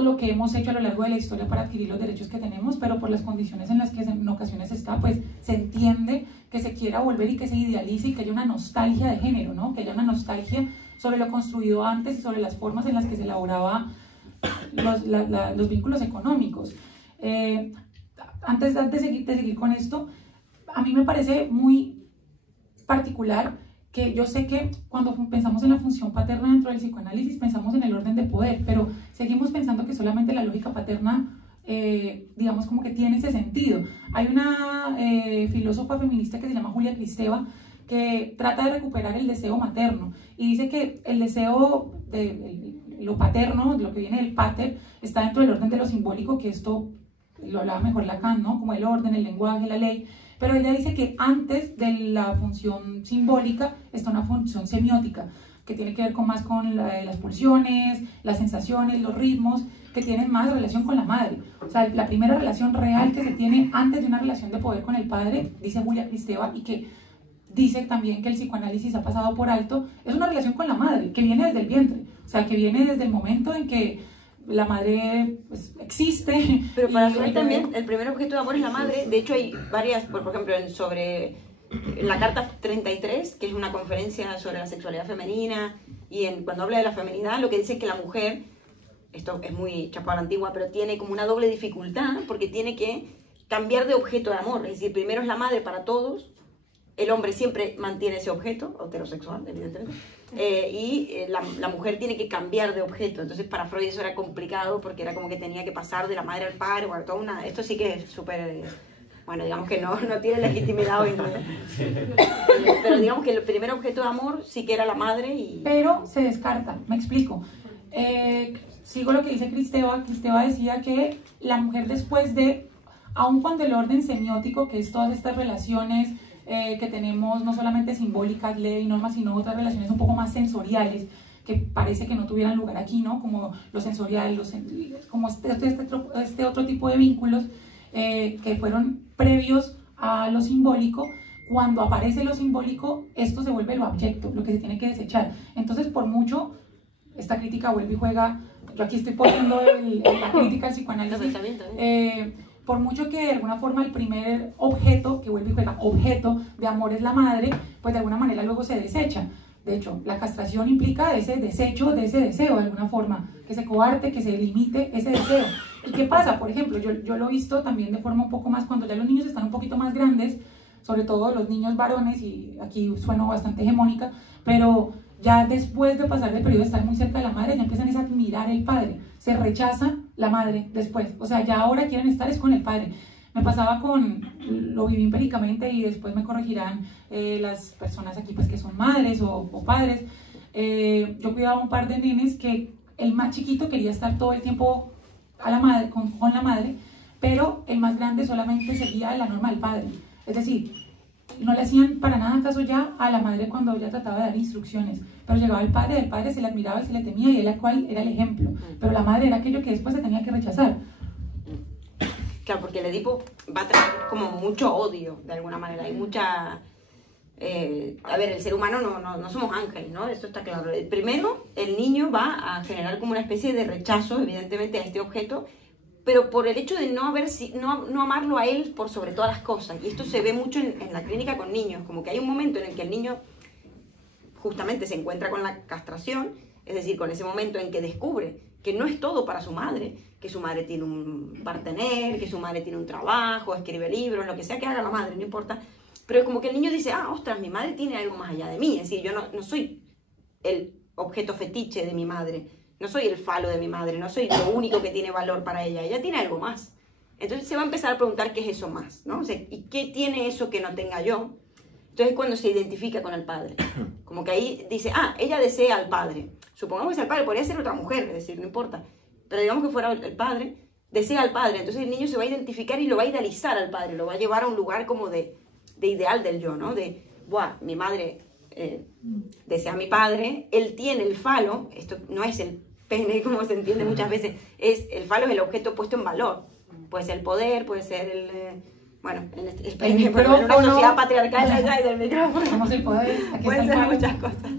lo que hemos hecho a lo largo de la historia para adquirir los derechos que tenemos, pero por las condiciones en las que en ocasiones está, pues se entiende que se quiera volver y que se idealice y que haya una nostalgia de género, ¿no? Que haya una nostalgia sobre lo construido antes y sobre las formas en las que se elaboraban los vínculos económicos. Antes de seguir con esto, a mí me parece muy particular que yo sé que cuando pensamos en la función paterna dentro del psicoanálisis pensamos en el orden de poder, pero seguimos pensando que solamente la lógica paterna digamos como que tiene ese sentido. Hay una filósofa feminista que se llama Julia Kristeva, que trata de recuperar el deseo materno y dice que el deseo de lo paterno, lo que viene del pater, está dentro del orden de lo simbólico, que esto lo hablaba mejor Lacan, ¿no? Como el orden, el lenguaje, la ley, pero ella dice que antes de la función simbólica está una función semiótica, que tiene que ver más con las pulsiones, las sensaciones, los ritmos, que tienen más relación con la madre. O sea, la primera relación real que se tiene antes de una relación de poder con el padre, dice Julia Kristeva, y que dice también que el psicoanálisis ha pasado por alto, es una relación con la madre, que viene desde el vientre, o sea, que viene desde el momento en que la madre pues, existe. Pero para Freud también el primer objeto de amor es la madre. De hecho hay varias, por ejemplo, sobre la Carta 33, que es una conferencia sobre la sexualidad femenina, y cuando habla de la feminidad, lo que dice es que la mujer, esto es muy chapado a la antigua, pero tiene como una doble dificultad, porque tiene que cambiar de objeto de amor. Es decir, primero es la madre para todos, el hombre siempre mantiene ese objeto, heterosexual, evidentemente, la mujer tiene que cambiar de objeto. Entonces para Freud eso era complicado, porque era como que tenía que pasar de la madre al padre, bueno, esto sí que es súper, bueno, digamos que no tiene legitimidad hoy, ¿no? Pero digamos que el primer objeto de amor sí que era la madre Pero se descarta, me explico. Sigo lo que dice Kristeva. Kristeva decía que la mujer después de, aun cuando el orden semiótico, que es todas estas relaciones que tenemos, no solamente simbólicas, ley, normas, sino otras relaciones un poco más sensoriales, que parece que no tuvieran lugar aquí, ¿no? Como lo sensorial, como este otro tipo de vínculos que fueron previos a lo simbólico. Cuando aparece lo simbólico, esto se vuelve lo abyecto, lo que se tiene que desechar. Entonces, por mucho, esta crítica vuelve y juega, yo aquí estoy poniendo la crítica al psicoanálisis, por mucho que de alguna forma el primer objeto, que vuelve y juega, objeto de amor es la madre, pues de alguna manera luego se desecha. De hecho, la castración implica ese desecho de ese deseo de alguna forma, que se coarte, que se limite ese deseo. ¿Y qué pasa? Por ejemplo, yo lo he visto también de forma un poco más, cuando ya los niños están un poquito más grandes, sobre todo los niños varones, y aquí sueno bastante hegemónica, pero ya después de pasar el periodo de estar muy cerca de la madre, ya empiezan a admirar el padre, se rechaza la madre después, o sea, ya ahora quieren estar es con el padre. Me pasaba lo viví empíricamente y después me corregirán las personas aquí pues que son madres o padres. Yo cuidaba a un par de nenes que el más chiquito quería estar todo el tiempo a la madre, con la madre, pero el más grande solamente seguía la norma del padre, es decir, no le hacían para nada caso ya a la madre cuando ella trataba de dar instrucciones, pero llegaba el padre se le admiraba y se le temía, y él cual era el ejemplo, pero la madre era aquello que después se tenía que rechazar. Claro, porque el Edipo va a traer como mucho odio, de alguna manera, hay mucha... a ver, el ser humano no somos ángeles, ¿no? Esto está claro. Primero, el niño va a generar como una especie de rechazo, evidentemente, a este objeto, pero por el hecho de no amarlo a él por sobre todas las cosas. Y esto se ve mucho en la clínica con niños, como que hay un momento en el que el niño justamente se encuentra con la castración, es decir, con ese momento en que descubre que no es todo para su madre, que su madre tiene un partener, que su madre tiene un trabajo, escribe libros, lo que sea que haga la madre, no importa. Pero es como que el niño dice, ostras, mi madre tiene algo más allá de mí. Es decir, yo no soy el objeto fetiche de mi madre, no soy el falo de mi madre, no soy lo único que tiene valor para ella, ella tiene algo más. Entonces se va a empezar a preguntar qué es eso más, ¿no? O sea, ¿y qué tiene eso que no tenga yo? Entonces es cuando se identifica con el padre. Como que ahí dice, ella desea al padre. Supongamos que es el padre, podría ser otra mujer, es decir, no importa. Pero digamos que fuera el padre, desea al padre. Entonces el niño se va a identificar y lo va a idealizar al padre, lo va a llevar a un lugar como de ideal del yo, ¿no? De, buah, mi madre desea a mi padre, él tiene el falo, esto no es el pene como se entiende muchas veces, el falo es el objeto puesto en valor. Puede ser el poder, puede ser el pene, pero en una sociedad patriarcal allá y del micrófono. El poder, puede ser muchas cosas.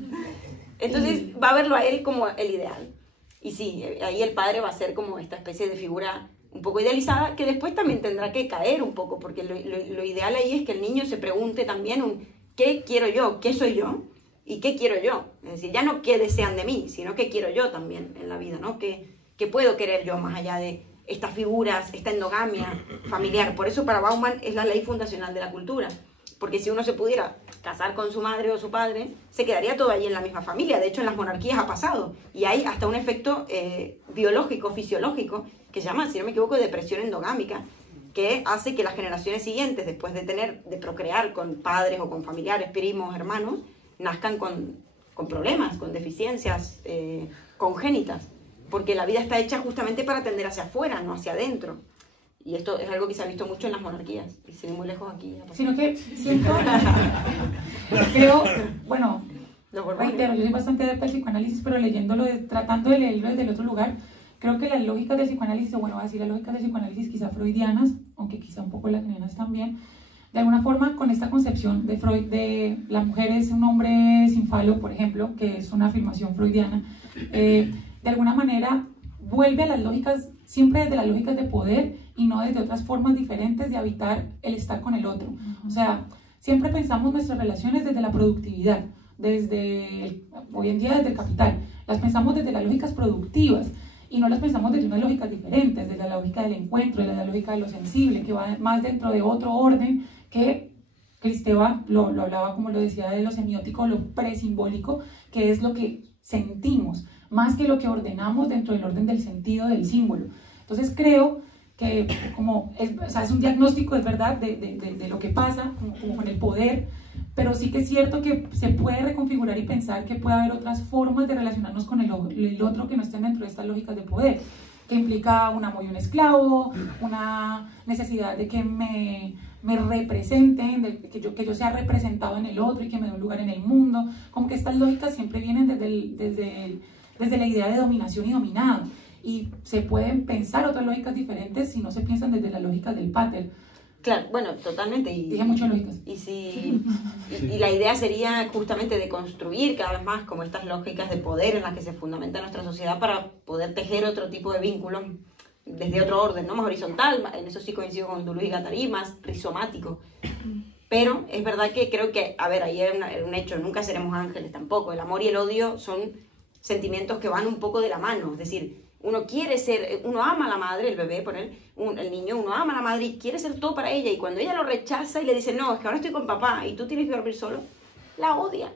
Entonces va a verlo a él como el ideal. Y sí, ahí el padre va a ser como esta especie de figura un poco idealizada, que después también tendrá que caer un poco, porque lo ideal ahí es que el niño se pregunte también ¿qué quiero yo? ¿Qué soy yo? ¿Y qué quiero yo? Es decir, ya no qué desean de mí, sino qué quiero yo también en la vida, ¿no? ¿Qué puedo querer yo más allá de estas figuras, esta endogamia familiar? Por eso para Bauman es la ley fundacional de la cultura, porque si uno se pudiera casar con su madre o su padre, se quedaría todo allí en la misma familia. De hecho, en las monarquías ha pasado, y hay hasta un efecto biológico, fisiológico, que se llama, si no me equivoco, depresión endogámica, que hace que las generaciones siguientes, después de procrear con padres o con familiares, primos, hermanos, nazcan con problemas, con deficiencias congénitas, porque la vida está hecha justamente para tender hacia afuera, no hacia adentro. Y esto es algo que se ha visto mucho en las monarquías, y sin ir muy lejos aquí. Sino que siento, creo, bueno, reitero, yo soy bastante adepta al psicoanálisis, pero leyéndolo, tratando de leerlo desde el otro lugar, creo que las lógicas del psicoanálisis, o bueno, voy a decir las lógicas del psicoanálisis quizá freudianas, aunque quizá un poco lacanianas también, de alguna forma con esta concepción de Freud de la mujer es un hombre sin falo, por ejemplo, que es una afirmación freudiana, de alguna manera vuelve a las lógicas, siempre desde las lógicas de poder y no desde otras formas diferentes de habitar el estar con el otro. O sea, siempre pensamos nuestras relaciones desde la productividad, hoy en día desde el capital, las pensamos desde las lógicas productivas, y no las pensamos desde unas lógicas diferentes, desde la lógica del encuentro, desde la lógica de lo sensible, que va más dentro de otro orden, que Kristeva lo hablaba, como lo decía, de lo semiótico, lo presimbólico, que es lo que sentimos, más que lo que ordenamos dentro del orden del sentido del símbolo. Entonces creo que es un diagnóstico, es verdad, de lo que pasa, como con el poder, pero sí que es cierto que se puede reconfigurar y pensar que puede haber otras formas de relacionarnos con el otro que no estén dentro de estas lógicas de poder, que implica un amo y un esclavo, una necesidad de que me representen, de que yo sea representado en el otro y que me dé un lugar en el mundo. Como que estas lógicas siempre vienen desde la idea de dominación y dominado, y se pueden pensar otras lógicas diferentes si no se piensan desde las lógicas del pater. Claro, bueno, totalmente. Dije mucho lógicas. Y la idea sería justamente de construir cada vez más como estas lógicas de poder en las que se fundamenta nuestra sociedad para poder tejer otro tipo de vínculos desde otro orden, ¿no? Más horizontal, en eso sí coincido con Toulouse y Guattari, más rizomático. Pero es verdad que creo que, a ver, ahí hay un hecho, nunca seremos ángeles tampoco. El amor y el odio son sentimientos que van un poco de la mano, es decir, uno ama a la madre, el bebé, el niño, uno ama a la madre y quiere ser todo para ella, y cuando ella lo rechaza y le dice, no, es que ahora estoy con papá y tú tienes que dormir solo, la odia.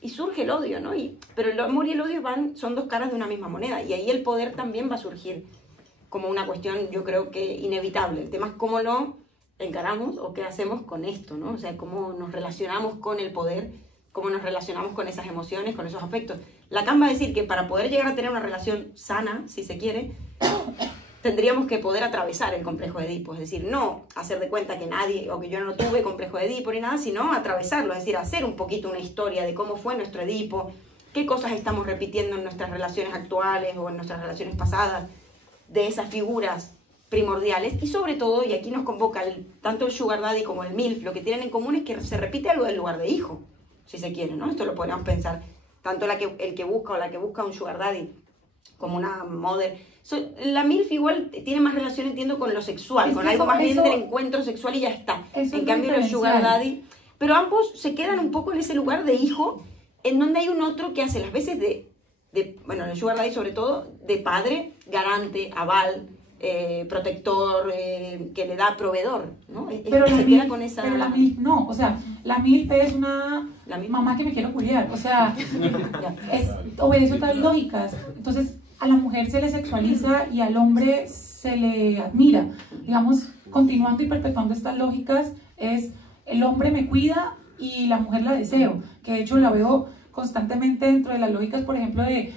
Y surge el odio, ¿no? Pero el amor y el odio son dos caras de una misma moneda, y ahí el poder también va a surgir como una cuestión, yo creo que inevitable. El tema es cómo lo encaramos o qué hacemos con esto, ¿no? O sea, cómo nos relacionamos con el poder, cómo nos relacionamos con esas emociones, con esos afectos. Lacan va a decir que para poder llegar a tener una relación sana, si se quiere, tendríamos que poder atravesar el complejo de Edipo, es decir, no hacer de cuenta que nadie, o que yo no tuve complejo de Edipo ni nada, sino atravesarlo, es decir, hacer un poquito una historia de cómo fue nuestro Edipo, qué cosas estamos repitiendo en nuestras relaciones actuales o en nuestras relaciones pasadas, de esas figuras primordiales, y sobre todo, y aquí nos convoca tanto el Sugar Daddy como el MILF, lo que tienen en común es que se repite algo del lugar de hijo, si se quiere, ¿no? Esto lo podríamos pensar, tanto el que busca o la que busca un Sugar Daddy como una mother. La MILF igual tiene más relación, entiendo, con lo sexual, con algo más bien del encuentro sexual y ya está. En cambio, el Sugar Daddy... Pero ambos se quedan un poco en ese lugar de hijo, en donde hay un otro que hace las veces bueno, el Sugar Daddy sobre todo, de padre, garante, aval, protector, que le da proveedor, ¿no? Pero se queda con esa... Pero la MILF no, o sea, la MILF es una mamá que me quiero culiar, o sea, obedece otras lógicas. Entonces, a la mujer se le sexualiza y al hombre se le admira. Digamos, continuando y perpetuando estas lógicas, es el hombre me cuida y la mujer la deseo, que de hecho la veo constantemente dentro de las lógicas, por ejemplo, de...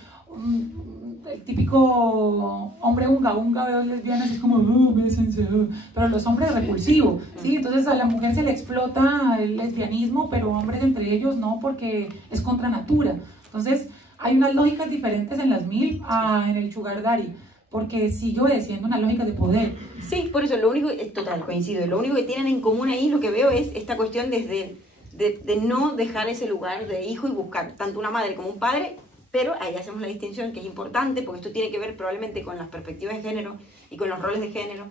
el típico hombre unga, veo lesbianas, es como, bésense, pero los hombres repulsivo, ¿sí? Entonces a la mujer se le explota el lesbianismo, pero hombres entre ellos no, porque es contra natura. Entonces hay unas lógicas diferentes en las MILF en el Sugar Daddy, porque sigue obedeciendo una lógica de poder. Sí, por eso lo único, es total, coincido, lo único que tienen en común ahí, lo que veo es esta cuestión de no dejar ese lugar de hijo y buscar tanto una madre como un padre. Pero ahí hacemos la distinción que es importante, porque esto tiene que ver probablemente con las perspectivas de género y con los roles de género.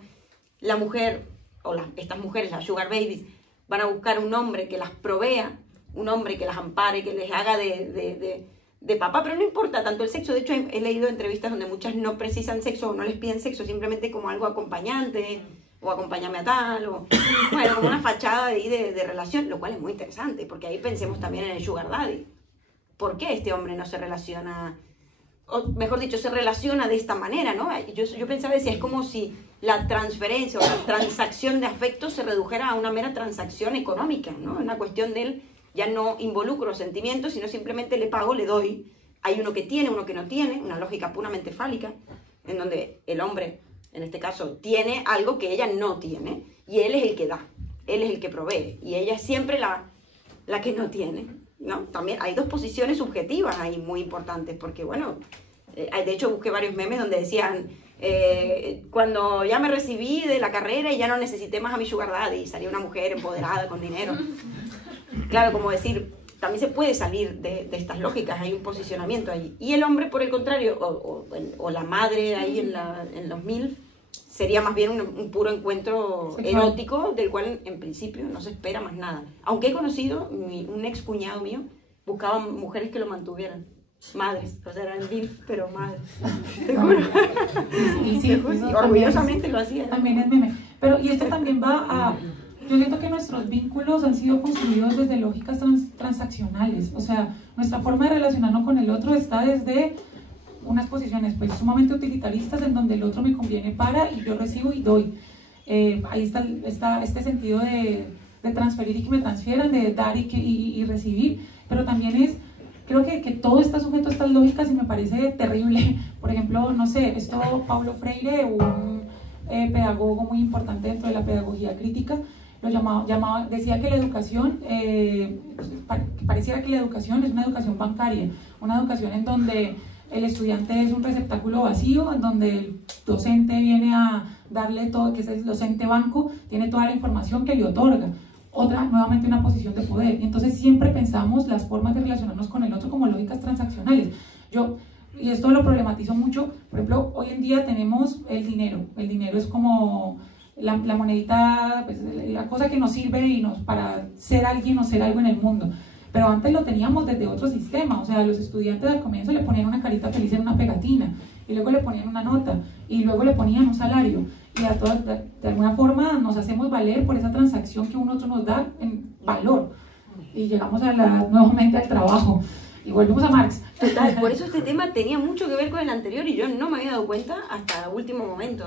La mujer, o estas mujeres, las sugar babies, van a buscar un hombre que las provea, un hombre que las ampare, que les haga de papá, pero no importa tanto el sexo. De hecho, he leído entrevistas donde muchas no precisan sexo o no les piden sexo, simplemente como algo acompañante, o acompáñame a tal, o bueno, como una fachada ahí de relación, lo cual es muy interesante, porque ahí pensemos también en el sugar daddy. ¿Por qué este hombre no se relaciona, o mejor dicho, se relaciona de esta manera, ¿no? Yo pensaba, decía, es como si la transferencia o la transacción de afecto se redujera a una mera transacción económica, ¿no? Una cuestión de él, ya no involucro sentimientos, sino simplemente le pago, le doy. Hay uno que tiene, uno que no tiene, una lógica puramente fálica, en donde el hombre, en este caso, tiene algo que ella no tiene, y él es el que da, él es el que provee, y ella es siempre la que no tiene, ¿no? También hay dos posiciones subjetivas ahí muy importantes, porque bueno, de hecho busqué varios memes donde decían, cuando ya me recibí de la carrera y ya no necesité más a mi sugar daddy, y salía una mujer empoderada con dinero. Claro, como decir, también se puede salir de estas lógicas, hay un posicionamiento ahí. Y el hombre, por el contrario, o la madre ahí en los MILF, sería más bien un puro encuentro erótico, del cual en principio no se espera más nada. Aunque he conocido, un ex cuñado mío buscaba mujeres que lo mantuvieran. Madres, o sea, eran MILF, pero madres. Te juro. Sí, orgullosamente lo hacía. También es meme. Pero, y esto también va a... Yo siento que nuestros vínculos han sido construidos desde lógicas transaccionales. O sea, nuestra forma de relacionarnos con el otro está desde unas posiciones pues sumamente utilitaristas, en donde el otro me conviene para y yo recibo y doy. Ahí está este sentido de transferir y que me transfieran, de dar y recibir. Pero también creo que todo está sujeto a estas lógicas y me parece terrible. Por ejemplo, no sé, Paulo Freire, un pedagogo muy importante dentro de la pedagogía crítica, decía que la educación, pareciera que la educación es una educación bancaria, una educación en donde el estudiante es un receptáculo vacío, en donde el docente viene a darle todo, que es el docente banco, tiene toda la información que le otorga. Nuevamente una posición de poder. Y entonces siempre pensamos las formas de relacionarnos con el otro como lógicas transaccionales. Y esto lo problematizo mucho. Por ejemplo, hoy en día tenemos el dinero. El dinero es como la monedita, pues, la cosa que nos sirve para ser alguien o ser algo en el mundo. Pero antes lo teníamos desde otro sistema. O sea, los estudiantes al comienzo le ponían una carita feliz en una pegatina, y luego le ponían una nota, y luego le ponían un salario. Y de alguna forma nos hacemos valer por esa transacción que un otro nos da en valor. Y llegamos nuevamente al trabajo. Y volvemos a Marx. Total, por eso este tema tenía mucho que ver con el anterior y yo no me había dado cuenta hasta el último momento.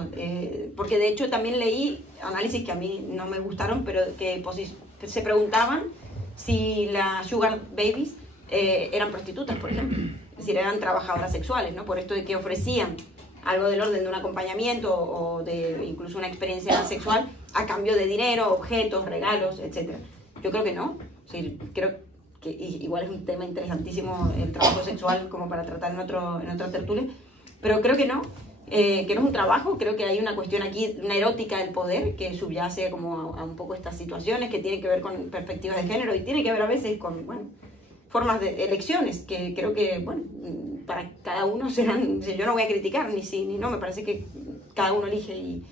Porque de hecho también leí análisis que a mí no me gustaron, pero que se preguntaban si las sugar babies eran prostitutas, por ejemplo. Es decir, eran trabajadoras sexuales, ¿no? Por esto de que ofrecían algo del orden de un acompañamiento o de incluso una experiencia sexual a cambio de dinero, objetos, regalos, etc. Yo creo que no. Sí, creo que igual es un tema interesantísimo el trabajo sexual como para tratar en otra tertulia, pero creo que no es un trabajo. Creo que hay una cuestión aquí, una erótica del poder que subyace como a un poco estas situaciones que tienen que ver con perspectivas de género y tiene que ver a veces con, bueno, formas de elecciones que creo que, bueno, para cada uno serán, yo no voy a criticar ni sí ni no, me parece que cada uno elige y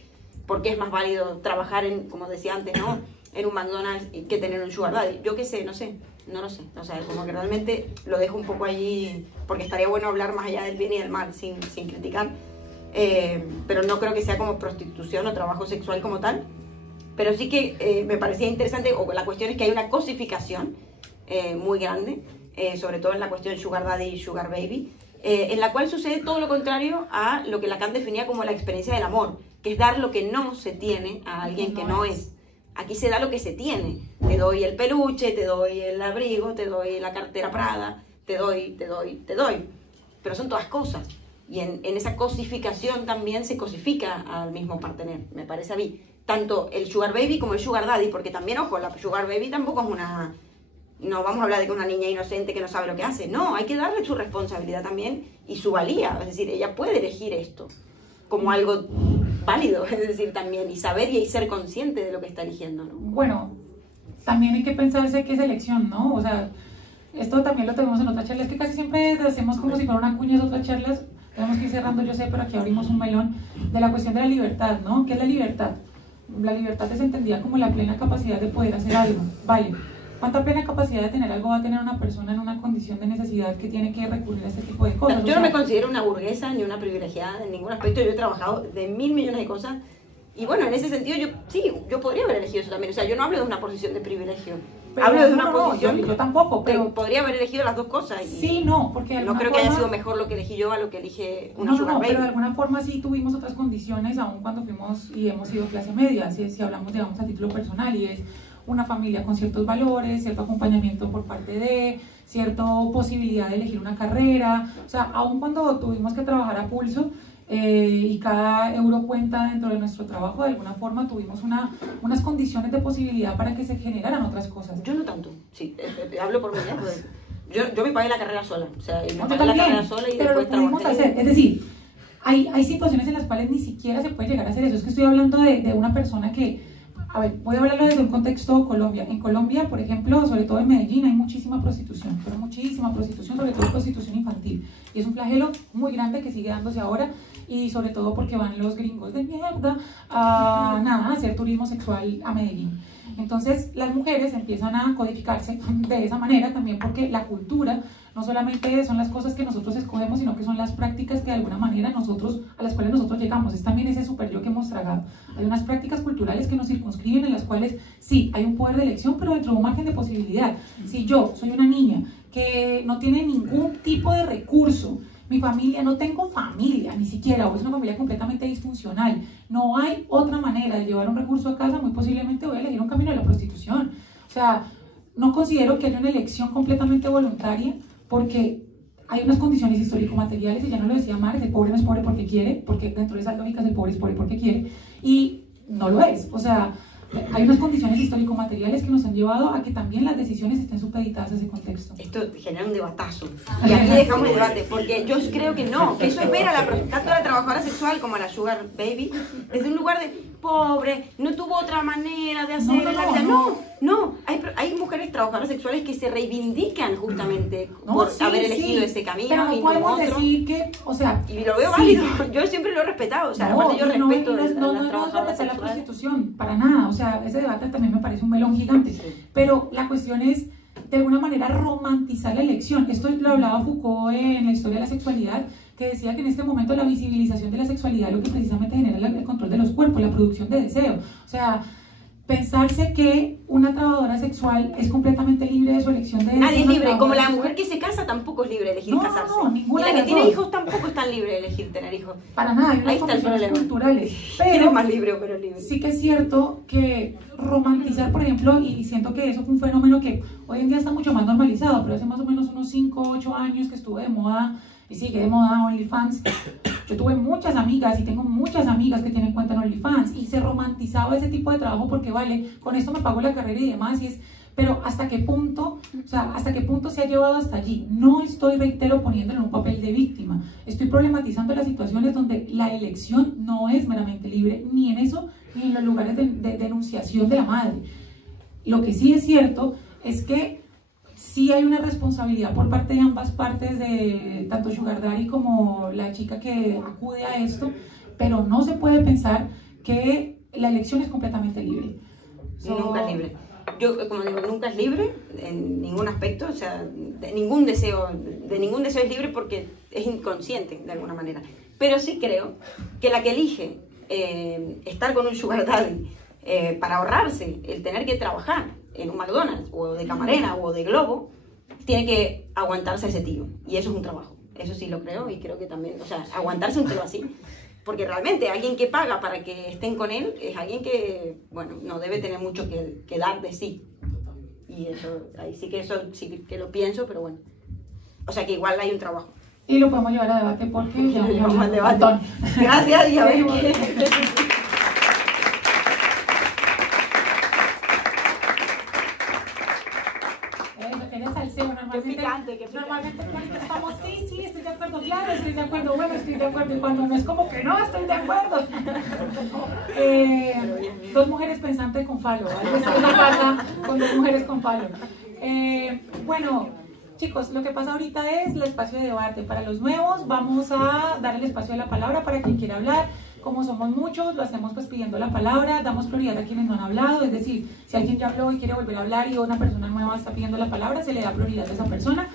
porque es más válido trabajar como decía antes, ¿no? En un McDonald's que tener un sugar daddy. Yo qué sé, no lo sé, o sea, como que realmente lo dejo un poco allí porque estaría bueno hablar más allá del bien y del mal sin criticar, pero no creo que sea como prostitución o trabajo sexual como tal, pero sí que me parecía interesante, o la cuestión es que hay una cosificación muy grande, sobre todo en la cuestión sugar daddy y sugar baby, en la cual sucede todo lo contrario a lo que Lacan definía como la experiencia del amor, que es dar lo que no se tiene a alguien que no es. Aquí se da lo que se tiene. Te doy el peluche, te doy el abrigo, te doy la cartera Prada, te doy. Pero son todas cosas. Y en esa cosificación también se cosifica al mismo partener, me parece a mí. Tanto el sugar baby como el sugar daddy, porque también, ojo, la sugar baby tampoco es una... No vamos a hablar de que una niña inocente que no sabe lo que hace. No, hay que darle su responsabilidad también y su valía. Es decir, ella puede elegir esto como algo válido, es decir, también, y saber y ser consciente de lo que está eligiendo, ¿no? Bueno, también hay que pensarse que es elección, ¿no? O sea, esto también lo tenemos en otras charlas, que casi siempre hacemos como si fuera una cuña de otras charlas, tenemos que ir cerrando, yo sé, pero aquí abrimos un melón de la cuestión de la libertad, ¿no? ¿Qué es la libertad? La libertad es entendida como la plena capacidad de poder hacer algo, vale. ¿Cuánta plena capacidad de tener algo va a tener una persona en una condición de necesidad que tiene que recurrir a este tipo de cosas? Yo no me considero una burguesa ni una privilegiada en ningún aspecto. Yo he trabajado de 1000 millones de cosas Y bueno, en ese sentido yo podría haber elegido eso también. O sea, yo no hablo de una posición de privilegio. Pero hablo de una posición... yo tampoco, pero... Podría haber elegido las dos cosas. Sí, no, porque no creo que haya sido mejor lo que elegí yo a lo que elige una sugar baby. Pero de alguna forma sí tuvimos otras condiciones, aún cuando fuimos y hemos sido clase media, si hablamos, digamos, a título personal, y es una familia con ciertos valores, cierto acompañamiento por parte de, cierta posibilidad de elegir una carrera. O sea, aún cuando tuvimos que trabajar a pulso, y cada euro cuenta dentro de nuestro trabajo, de alguna forma tuvimos unas condiciones de posibilidad para que se generaran otras cosas. Yo no tanto, sí, hablo por mí, pues, yo me pagué la carrera sola, o sea, me pagué también, la carrera sola y pero después lo pudimos hacer. Es decir, hay situaciones en las cuales ni siquiera se puede llegar a hacer eso. Es que estoy hablando de una persona que, a ver, voy a hablarlo desde un contexto Colombia. En Colombia, por ejemplo, sobre todo en Medellín, hay muchísima prostitución, pero muchísima prostitución, sobre todo prostitución infantil. Y es un flagelo muy grande que sigue dándose ahora, y sobre todo porque van los gringos de mierda a hacer turismo sexual a Medellín. Entonces las mujeres empiezan a codificarse de esa manera también, porque la cultura no solamente son las cosas que nosotros escogemos, sino que son las prácticas que de alguna manera a las cuales nosotros llegamos. Es también ese super yo que hemos tragado. Hay unas prácticas culturales que nos circunscriben, en las cuales sí, hay un poder de elección, pero dentro de un margen de posibilidad. Si yo soy una niña que no tiene ningún tipo de recurso, mi familia, no tengo familia ni siquiera, o es una familia completamente disfuncional, no hay otra manera de llevar un recurso a casa, muy posiblemente voy a elegir un camino de la prostitución. O sea, no considero que haya una elección completamente voluntaria, porque hay unas condiciones histórico-materiales, y ya no lo decía Marx, el pobre no es pobre porque quiere, porque dentro de esas lógicas el pobre es pobre porque quiere, y no lo es. O sea, hay unas condiciones histórico-materiales que nos han llevado a que también las decisiones estén supeditadas a ese contexto. Esto genera un debatazo. Y aquí dejamos el debate, porque yo creo que no, que eso es ver tanto a la trabajadora sexual como a la sugar baby desde un lugar de pobre, no tuvo otra manera de hacer la vida. No, hay mujeres trabajadoras sexuales que se reivindican justamente por haber elegido ese camino, pero no y podemos no otro. Decir que, o sea, y lo veo válido, yo siempre lo he respetado, o sea, aparte yo respeto a las trabajadoras sexuales. La prostitución, para nada, o sea, ese debate también me parece un melón gigante, pero la cuestión es, de alguna manera, romantizar la elección. Esto lo hablaba Foucault en la historia de la sexualidad, que decía que en este momento la visibilización de la sexualidad lo que precisamente genera el control de los cuerpos, la producción de deseo. O sea, pensarse que una trabajadora sexual es completamente libre de su elección de... Nadie es libre, como la mujer que se casa tampoco es libre de elegir casarse. Ninguna. Y la que tiene hijos tampoco es tan libre de elegir tener hijos. Para nada, hay unas Ahí está el problema. Culturales. Pero es más libre, pero libre. Sí que es cierto que romantizar, por ejemplo, y siento que eso fue un fenómeno que hoy en día está mucho más normalizado, pero hace más o menos unos 5 o 8 años que estuvo de moda, y sigue de moda OnlyFans. Yo tuve muchas amigas y tengo muchas amigas que tienen cuenta en OnlyFans, y se romantizaba ese tipo de trabajo porque vale, con esto me pago la carrera y demás, y es, pero ¿hasta qué punto? O sea, ¿hasta qué punto se ha llevado hasta allí? No estoy, reitero, poniéndolo en un papel de víctima, estoy problematizando las situaciones donde la elección no es meramente libre, ni en eso, ni en los lugares de denunciación de la madre. Lo que sí es cierto es que sí hay una responsabilidad por parte de ambas partes, de tanto Sugar Daddy como la chica que acude a esto, pero no se puede pensar que la elección es completamente libre. Nunca es libre. Yo, como digo, nunca es libre en ningún aspecto, o sea, de ningún deseo es libre, porque es inconsciente de alguna manera. Pero sí creo que la que elige estar con un Sugar Daddy para ahorrarse el tener que trabajar en un McDonald's, o de camarera, o de Globo, tiene que aguantarse a ese tío, y eso es un trabajo. Eso sí lo creo, y creo que también, o sea, aguantarse un tío así, porque realmente alguien que paga para que estén con él es alguien que, bueno, no debe tener mucho que dar de sí, y eso, ahí sí que lo pienso, pero bueno, o sea que igual hay un trabajo. Y lo podemos llevar a debate, porque ya lo llevamos al debate. Gracias, y a ver qué... Normalmente estamos, sí, estoy de acuerdo, claro, estoy de acuerdo, bueno, estoy de acuerdo, y cuando no es como que no, estoy de acuerdo. Dos mujeres pensantes con falo, eso pasa con dos mujeres con falo. Bueno, chicos, lo que pasa ahorita es el espacio de debate. Para los nuevos vamos a dar el espacio de la palabra para quien quiera hablar. Como somos muchos, lo hacemos pues pidiendo la palabra, damos prioridad a quienes no han hablado, es decir, si alguien ya habló y quiere volver a hablar y una persona nueva está pidiendo la palabra, se le da prioridad a esa persona.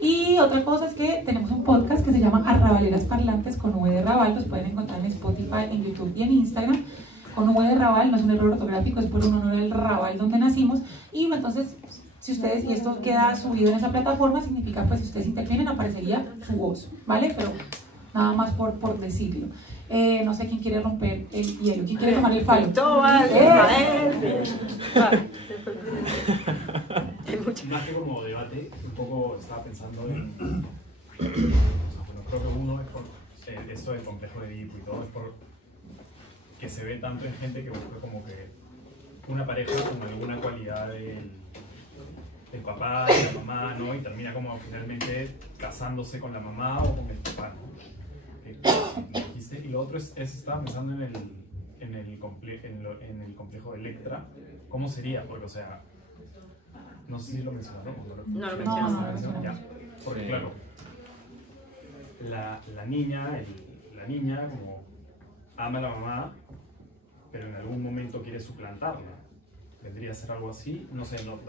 Y otra cosa es que tenemos un podcast que se llama Arrabaleras Parlantes con V de Raval, los pueden encontrar en Spotify, en YouTube y en Instagram. con V de Raval, no es un error ortográfico, es por un honor al Raval donde nacimos, y entonces, si ustedes, y esto queda subido en esa plataforma, significa pues si ustedes intervienen aparecería su voz, ¿vale? Pero nada más por decirlo. No sé quién quiere romper el hielo, quién quiere tomar el falo. Más que como debate, un poco estaba pensando en, o sea, bueno, creo que uno es por esto del complejo de Edipo y todo, es por que se ve tanto en gente que busca como que una pareja con alguna cualidad del papá, de la mamá, ¿no? Y termina como finalmente casándose con la mamá o con el papá, ¿no? Y lo otro estaba pensando en el complejo de Electra. ¿Cómo sería? Porque, o sea, no sé si lo mencionaron. No lo mencionaron. Ya. Porque, claro, la niña como ama a la mamá, pero en algún momento quiere suplantarla. ¿Vendría a ser algo así? No sé, es más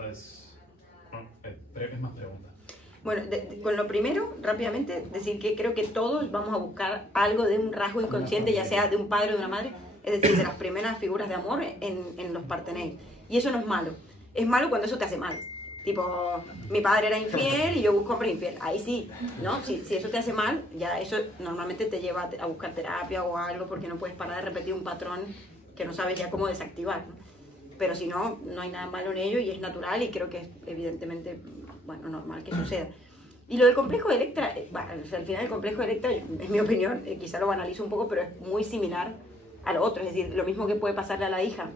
pregunta. Bueno, con lo primero, rápidamente, decir que creo que todos vamos a buscar algo de un rasgo inconsciente, ya sea de un padre o de una madre, es decir, de las primeras figuras de amor en los partenaires. Y eso no es malo. Es malo cuando eso te hace mal. Tipo, mi padre era infiel y yo busco hombre infiel. Ahí sí, ¿no? Si eso te hace mal, ya eso normalmente te lleva a buscar terapia o algo porque no puedes parar de repetir un patrón que no sabes ya cómo desactivar, ¿no? Pero si no, no hay nada malo en ello y es natural y creo que es evidentemente, bueno, normal que suceda. Y lo del complejo de Electra, bueno, al final el complejo de Electra, en mi opinión, quizá lo banalizo un poco, pero es muy similar a lo otro. Es decir, lo mismo que puede pasarle a la hija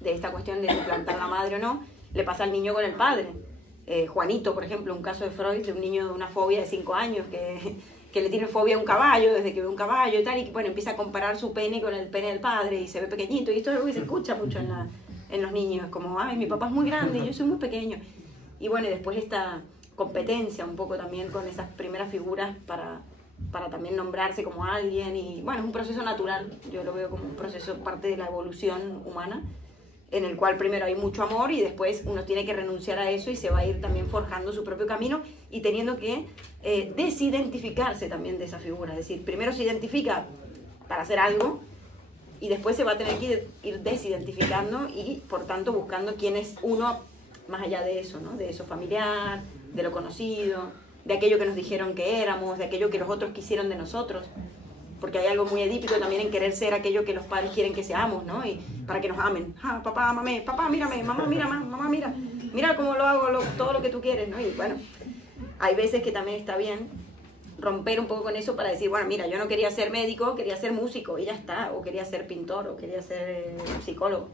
de esta cuestión de suplantar la madre o no, le pasa al niño con el padre. Juanito, por ejemplo, un caso de Freud, de un niño de una fobia de 5 años que le tiene fobia a un caballo, desde que ve un caballo y tal, y bueno, empieza a comparar su pene con el pene del padre y se ve pequeñito, y esto es algo que se escucha mucho en los niños, como, ay, mi papá es muy grande y yo soy muy pequeño. Y bueno, y después esta competencia un poco también con esas primeras figuras para también nombrarse como alguien, y bueno, es un proceso natural, yo lo veo como un proceso, parte de la evolución humana, en el cual primero hay mucho amor y después uno tiene que renunciar a eso y se va a ir también forjando su propio camino y teniendo que desidentificarse también de esa figura. Es decir, primero se identifica para hacer algo y después se va a tener que ir desidentificando y por tanto buscando quién es uno más allá de eso, ¿no? De eso familiar, de lo conocido, de aquello que nos dijeron que éramos, de aquello que los otros quisieron de nosotros. Porque hay algo muy edípico también en querer ser aquello que los padres quieren que seamos, ¿no? Y para que nos amen. Ah, papá, ámame, papá, mírame, mamá, mira, mamá, mira. Mira cómo lo hago, todo lo que tú quieres, ¿no? Y bueno, hay veces que también está bien romper un poco con eso para decir, bueno, mira, yo no quería ser médico, quería ser músico, y ya está. O quería ser pintor, o quería ser psicólogo.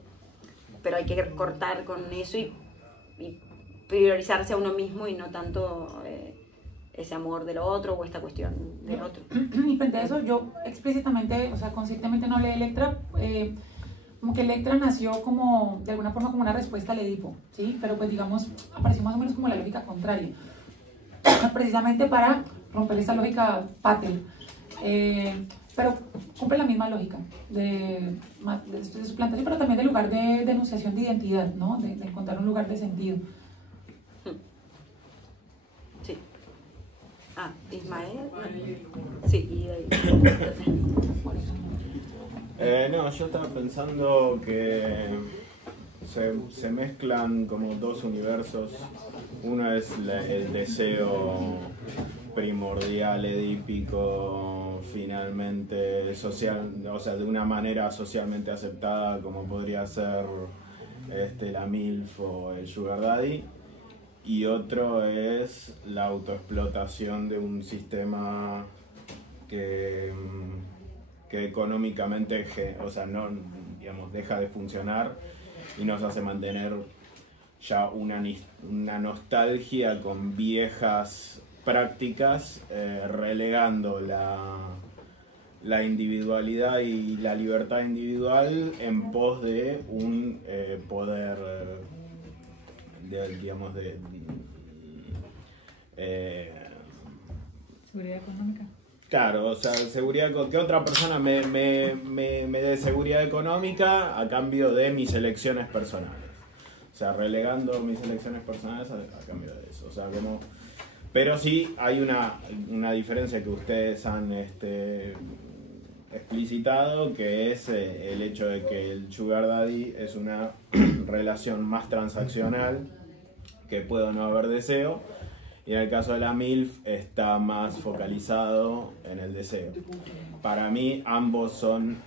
Pero hay que cortar con eso y priorizarse a uno mismo y no tanto ese amor del otro o esta cuestión del otro. Y frente a eso, yo explícitamente, o sea, conscientemente no hablé de Electra, como que Electra nació como, de alguna forma, como una respuesta al Edipo, ¿sí? Pero pues digamos, apareció más o menos como la lógica contraria, precisamente para romper esa lógica pater, pero cumple la misma lógica de suplantación, pero también del lugar de denunciación de identidad, ¿no? De encontrar un lugar de sentido. Sí. Ah, Ismael. Sí, y ahí. No, yo estaba pensando que se mezclan como dos universos. Uno es el deseo primordial, edípico, finalmente social, o sea, de una manera socialmente aceptada, como podría ser la MILF o el Sugar Daddy. Y otro es la autoexplotación de un sistema que económicamente, o sea, no, digamos, deja de funcionar y nos hace mantener ya una nostalgia con viejas prácticas, relegando la individualidad y la libertad individual en pos de un poder, digamos, Seguridad económica. Claro, o sea, seguridad, que otra persona me dé seguridad económica a cambio de mis elecciones personales. O sea, relegando mis elecciones personales a cambio de eso. O sea, como... Pero sí hay una diferencia que ustedes han explicitado, que es el hecho de que el Sugar Daddy es una relación más transaccional, que puede o no haber deseo, y en el caso de la MILF está más focalizado en el deseo. Para mí ambos son,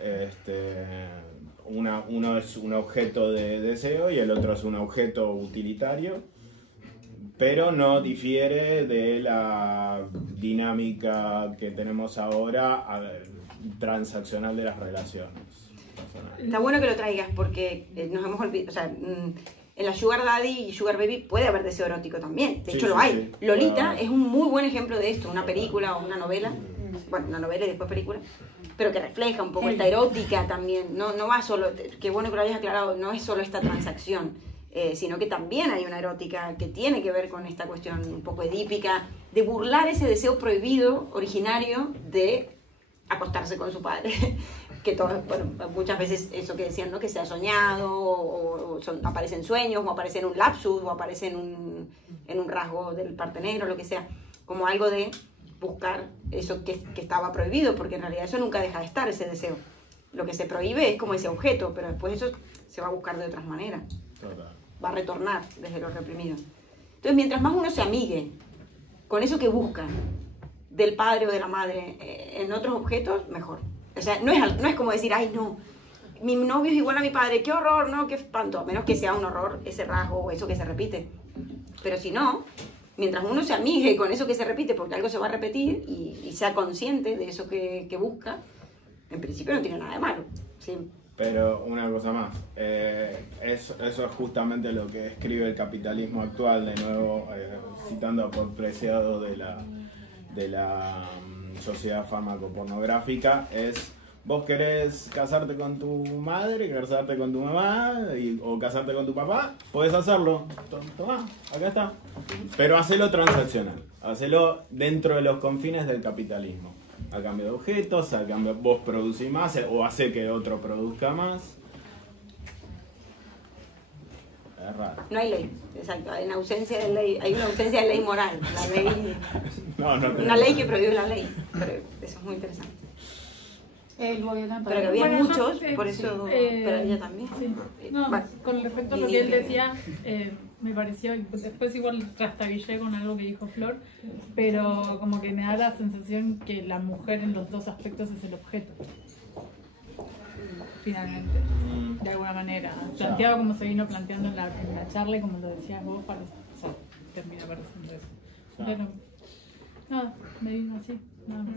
uno es un objeto de deseo y el otro es un objeto utilitario, pero no difiere de la dinámica que tenemos ahora transaccional de las relaciones personales. Está bueno que lo traigas porque nos hemos olvidado, o sea, en la Sugar Daddy y Sugar Baby puede haber deseo erótico también, de hecho lo hay. Sí. Lolita es un muy buen ejemplo de esto, una película o una novela, bueno, una novela y después película, pero que refleja un poco esta erótica también, no va solo, qué bueno que lo hayas aclarado, no es solo esta transacción, sino que también hay una erótica que tiene que ver con esta cuestión un poco edípica, de burlar ese deseo prohibido, originario, de acostarse con su padre. Que todo, bueno, muchas veces eso que decían, ¿no? Que se ha soñado, o aparece en sueños, o aparece en un lapsus, o aparece en un rasgo del partenero, lo que sea, como algo de buscar eso que estaba prohibido, porque en realidad eso nunca deja de estar, ese deseo. Lo que se prohíbe es como ese objeto, pero después eso se va a buscar de otras maneras. Total. Va a retornar desde lo reprimido. Entonces, mientras más uno se amigue con eso que busca del padre o de la madre en otros objetos, mejor. O sea, no es como decir, ay, no, mi novio es igual a mi padre, qué horror, no, qué espanto, a menos que sea un horror ese rasgo o eso que se repite. Pero si no, mientras uno se amigue con eso que se repite, porque algo se va a repetir y sea consciente de eso que busca, en principio no tiene nada de malo. Sí. Pero una cosa más, eso es justamente lo que escribe el capitalismo actual, de nuevo citando a Paul Preciado de la sociedad farmacopornográfica, es: vos querés casarte con tu madre, casarte con tu mamá o casarte con tu papá, podés hacerlo, tomá, acá está, pero hacelo transaccional, hacelo dentro de los confines del capitalismo, a cambio de objetos, a cambio vos producís más o hace que otro produzca más. Es raro. No hay ley, exacto, en ausencia de ley, hay una ausencia de ley moral, la ley, una ley que prohíbe la ley, pero eso es muy interesante. Pero Pero que había Bueno, muchos, no, por eso, sí, pero ella también. Sí. No, Vale. con respecto a lo que él decía, me pareció, y pues después igual trastabillé con algo que dijo Flor, pero como que me da la sensación que la mujer en los dos aspectos es el objeto, finalmente, de alguna manera. Planteado como se vino planteando en la charla y como lo decías vos, termina pareciendo eso. Pero, nada, me vino así, nada más.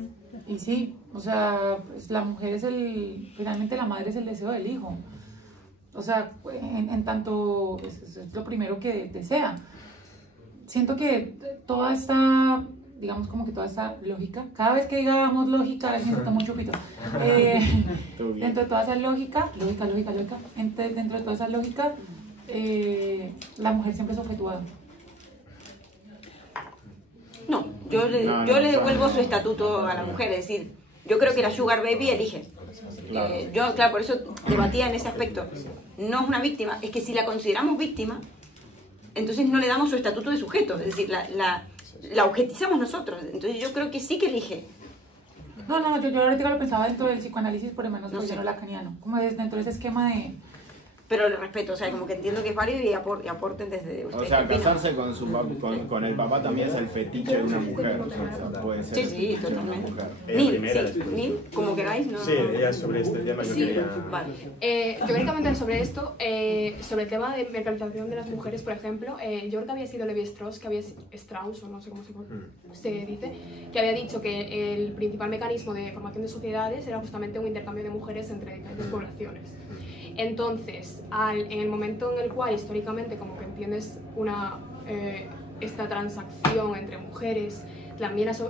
Y sí, o sea, pues la mujer es finalmente la madre es el deseo del hijo. O sea, en tanto es lo primero que desea. Siento que toda esta, digamos como que toda esta lógica, cada vez que digamos lógica, alguien se toma un chupito. Dentro de toda esa lógica, dentro de toda esa lógica, la mujer siempre es objetuada. No, yo le devuelvo su estatuto a la mujer, es decir, yo creo que la Sugar Baby elige. Yo, claro, por eso debatía en ese aspecto. No es una víctima, es que si la consideramos víctima, entonces no le damos su estatuto de sujeto, es decir, la objetizamos nosotros. Entonces yo creo que sí que elige. No, yo ahorita lo pensaba dentro del psicoanálisis, por lo menos No sé. lacaniano, como es dentro de ese esquema de... Pero lo respeto, o sea, como que entiendo que es válido y aporten desde ustedes. O sea, ¿qué opinan? casarse con el papá también es el fetiche de una mujer. O sea, puede ser Sí, totalmente. una mujer. Nil, como queráis, ¿no? Sí, ya sobre este tema yo quería... Vale. Yo quería comentar sobre esto, sobre el tema de mercantilización de las mujeres, por ejemplo. Yo creo que había sido Levi Strauss, o no sé cómo se dice, que había dicho que el principal mecanismo de formación de sociedades era justamente un intercambio de mujeres entre diferentes poblaciones. Entonces, en el momento en el cual históricamente como que entiendes esta transacción entre mujeres, también las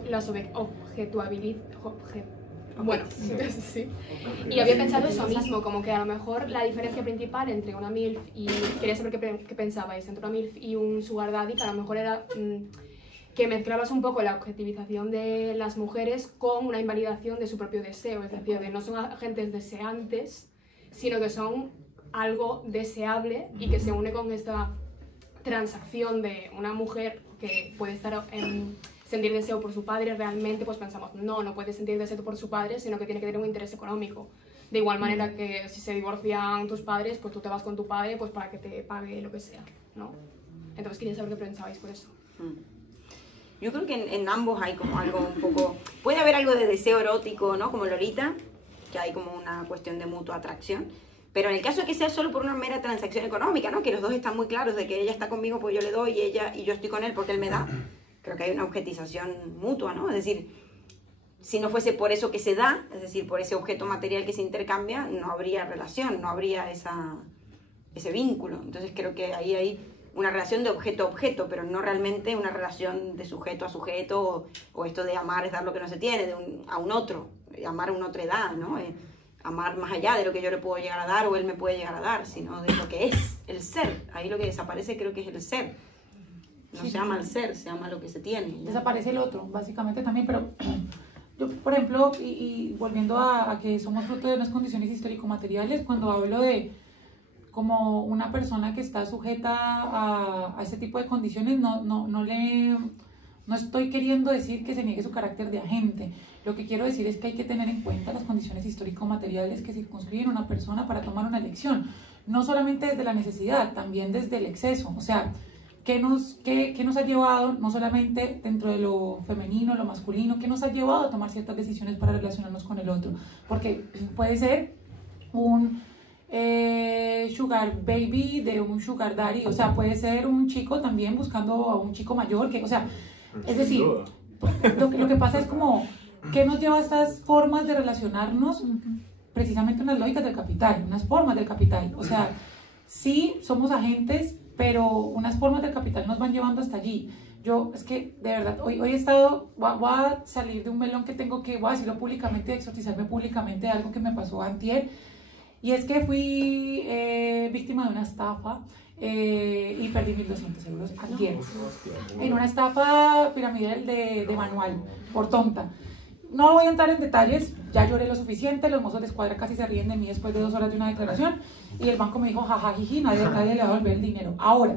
bueno, sí. Y había pensado eso mismo, como que a lo mejor la diferencia principal entre una MILF y... Quería saber qué pensabais entre una MILF y un Sugar Daddy, que a lo mejor era que mezclabas un poco la objetivización de las mujeres con una invalidación de su propio deseo, es decir, de no son agentes deseantes, sino que son algo deseable y que se une con esta transacción de una mujer que puede estar sentir deseo por su padre, realmente pues pensamos, no puedes sentir deseo por su padre, sino que tiene que tener un interés económico. De igual manera que si se divorcian tus padres, pues tú te vas con tu padre pues para que te pague lo que sea, ¿no? Entonces quería saber qué pensabais por eso. Yo creo que en ambos hay como algo un poco... Puede haber algo de deseo erótico, ¿no? Como Lolita, que hay como una cuestión de mutua atracción. Pero en el caso de que sea solo por una mera transacción económica, ¿no? Que los dos están muy claros de que ella está conmigo pues yo le doy y yo estoy con él porque él me da. Creo que hay una objetización mutua, ¿no? Es decir, si no fuese por eso que se da, es decir, por ese objeto material que se intercambia, no habría relación, no habría ese vínculo. Entonces creo que ahí hay una relación de objeto a objeto, pero no realmente una relación de sujeto a sujeto, o esto de amar es dar lo que no se tiene a un otro, amar a una otra edad, ¿no? Amar más allá de lo que yo le puedo llegar a dar o él me puede llegar a dar, sino de lo que es el ser. Ahí lo que desaparece creo que es el ser. No se ama el ser, se ama lo que se tiene. Desaparece el otro, básicamente también, pero yo, por ejemplo, y volviendo a que somos fruto de unas condiciones histórico-materiales, cuando hablo de como una persona que está sujeta a ese tipo de condiciones, no estoy queriendo decir que se niegue su carácter de agente. Lo que quiero decir es que hay que tener en cuenta las condiciones histórico-materiales que circunscriben a una persona para tomar una elección. No solamente desde la necesidad, también desde el exceso. O sea, ¿qué nos ha llevado, no solamente dentro de lo femenino, lo masculino, qué nos ha llevado a tomar ciertas decisiones para relacionarnos con el otro? Porque puede ser un sugar baby de un sugar daddy, o sea, puede ser un chico también buscando a un chico mayor, que, o sea, es decir, lo que pasa es como, ¿qué nos lleva a estas formas de relacionarnos? Precisamente unas lógicas del capital, unas formas del capital, o sea, sí somos agentes, pero unas formas del capital nos van llevando hasta allí. Yo, es que, de verdad, hoy he estado, voy a salir de un melón que tengo que, voy a decirlo públicamente, exorcizarme públicamente de algo que me pasó antier. Y es que fui víctima de una estafa y perdí 1.200 euros antier. En una estafa piramidal de manual, por tonta. No voy a entrar en detalles, ya lloré lo suficiente, los mozos de escuadra casi se ríen de mí después de 2 horas de una declaración y el banco me dijo, jajajiji, nadie le va a devolver el dinero. Ahora,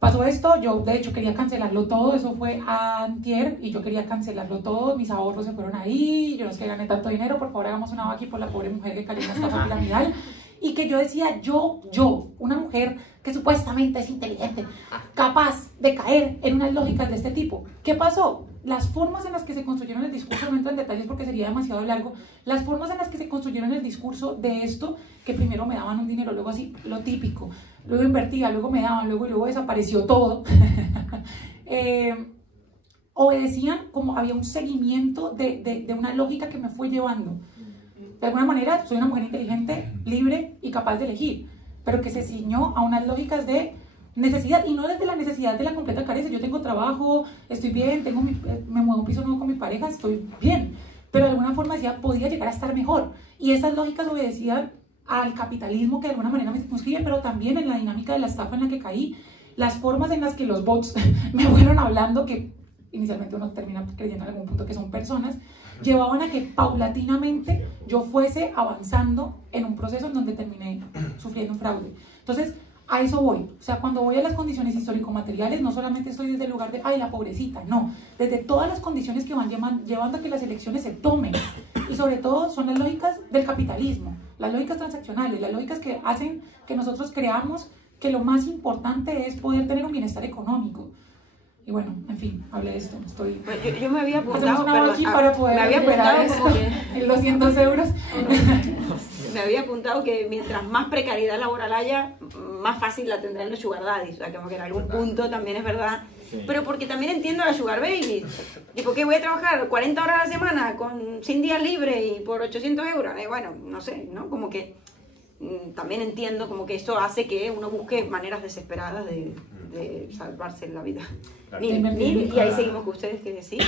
pasó esto, yo de hecho quería cancelarlo todo, eso fue antier y yo quería cancelarlo todo, mis ahorros se fueron ahí, yo no es que gané tanto dinero, por favor hagamos una vaqui por la pobre mujer que cayó en la estafa piramidal. Y que yo decía, una mujer que supuestamente es inteligente, capaz de caer en unas lógicas de este tipo. ¿Qué pasó? Las formas en las que se construyeron el discurso, no entro en detalles porque sería demasiado largo, las formas en las que se construyeron el discurso de esto, que primero me daban un dinero, luego así, lo típico, luego invertía, luego me daban, luego desapareció todo, obedecían como había un seguimiento de una lógica que me fue llevando. De alguna manera, soy una mujer inteligente, libre y capaz de elegir, pero que se ciñó a unas lógicas de necesidad, y no desde la necesidad de la completa carencia. Yo tengo trabajo, estoy bien, me muevo a un piso nuevo con mi pareja, estoy bien, pero de alguna forma decía, podía llegar a estar mejor, y esas lógicas obedecían al capitalismo que de alguna manera me circunscribe, pero también en la dinámica de la estafa en la que caí, las formas en las que los bots me fueron hablando, que inicialmente uno termina creyendo en algún punto que son personas, llevaban a que paulatinamente yo fuese avanzando en un proceso en donde terminé sufriendo un fraude. Entonces, a eso voy. O sea, cuando voy a las condiciones histórico-materiales, no solamente estoy desde el lugar de, ay, la pobrecita, no. Desde todas las condiciones que van llevando a que las elecciones se tomen. Y sobre todo son las lógicas del capitalismo, las lógicas transaccionales, las lógicas que hacen que nosotros creamos que lo más importante es poder tener un bienestar económico. Y bueno, en fin, hablé de esto. Yo me había apuntado, para poder me había apuntado esto, como que en los 200 euros. Me había apuntado que mientras más precariedad laboral haya, más fácil la tendrán los sugar daddies. O sea, como que en algún punto también es verdad. Sí. Pero porque también entiendo a la sugar baby. ¿Y por qué voy a trabajar 40 horas a la semana con 100 días libres y por 800 euros? Bueno, no sé, ¿no? Como que también entiendo como que eso hace que uno busque maneras desesperadas de salvarse la vida. Claro. Y ahí seguimos con ustedes que sí.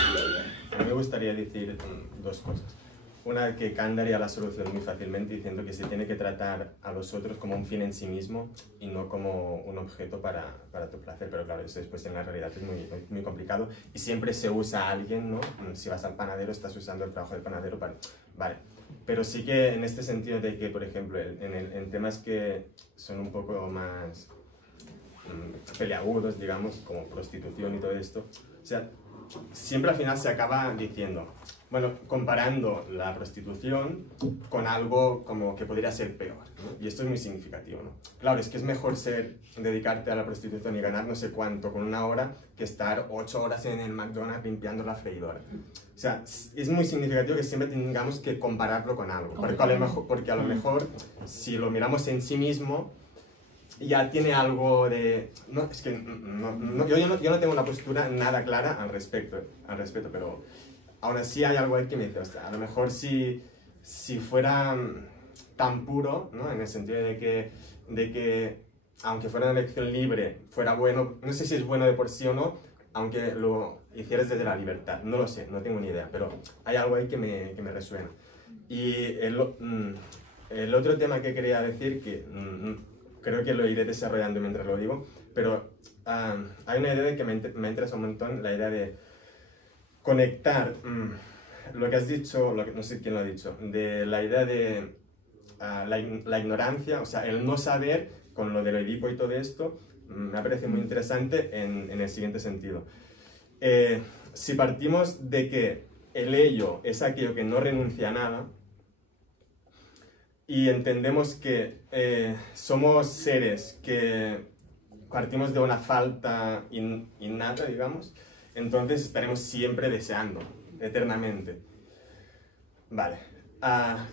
A mí me gustaría decir 2 cosas. Una, que Kant daría la solución muy fácilmente diciendo que se tiene que tratar a los otros como un fin en sí mismo y no como un objeto para tu placer, pero claro, eso después en la realidad es muy complicado y siempre se usa a alguien, ¿no? Si vas al panadero estás usando el trabajo del panadero para... Vale, pero sí que en este sentido de que, por ejemplo, en temas que son un poco más peleagudos, digamos, como prostitución y todo esto, o sea, siempre al final se acaba diciendo, bueno, comparando la prostitución con algo como que podría ser peor, ¿no? Y esto es muy significativo, ¿no? Claro, es que es mejor dedicarte a la prostitución y ganar no sé cuánto con una hora que estar 8 horas en el McDonald's limpiando la freidora. O sea, es muy significativo que siempre tengamos que compararlo con algo, porque a lo mejor si lo miramos en sí mismo, ya tiene algo de... No, es que yo no tengo una postura nada clara al respecto, pero aún así hay algo ahí que me dice, o sea, a lo mejor si fuera tan puro, ¿no? En el sentido de que aunque fuera una elección libre, fuera bueno, no sé si es bueno de por sí o no, aunque lo hicieras desde la libertad, no lo sé, no tengo ni idea, pero hay algo ahí que me resuena. Y el otro tema que quería decir, que creo que lo iré desarrollando mientras lo digo, pero hay una idea que me interesa un montón, la idea de conectar lo que has dicho, no sé quién lo ha dicho, de la idea de la ignorancia, o sea, el no saber con lo del Edipo y todo esto, me parece muy interesante en el siguiente sentido. Si partimos de que el ello es aquello que no renuncia a nada, y entendemos que somos seres que partimos de una falta innata, digamos, entonces estaremos siempre deseando, eternamente. Vale.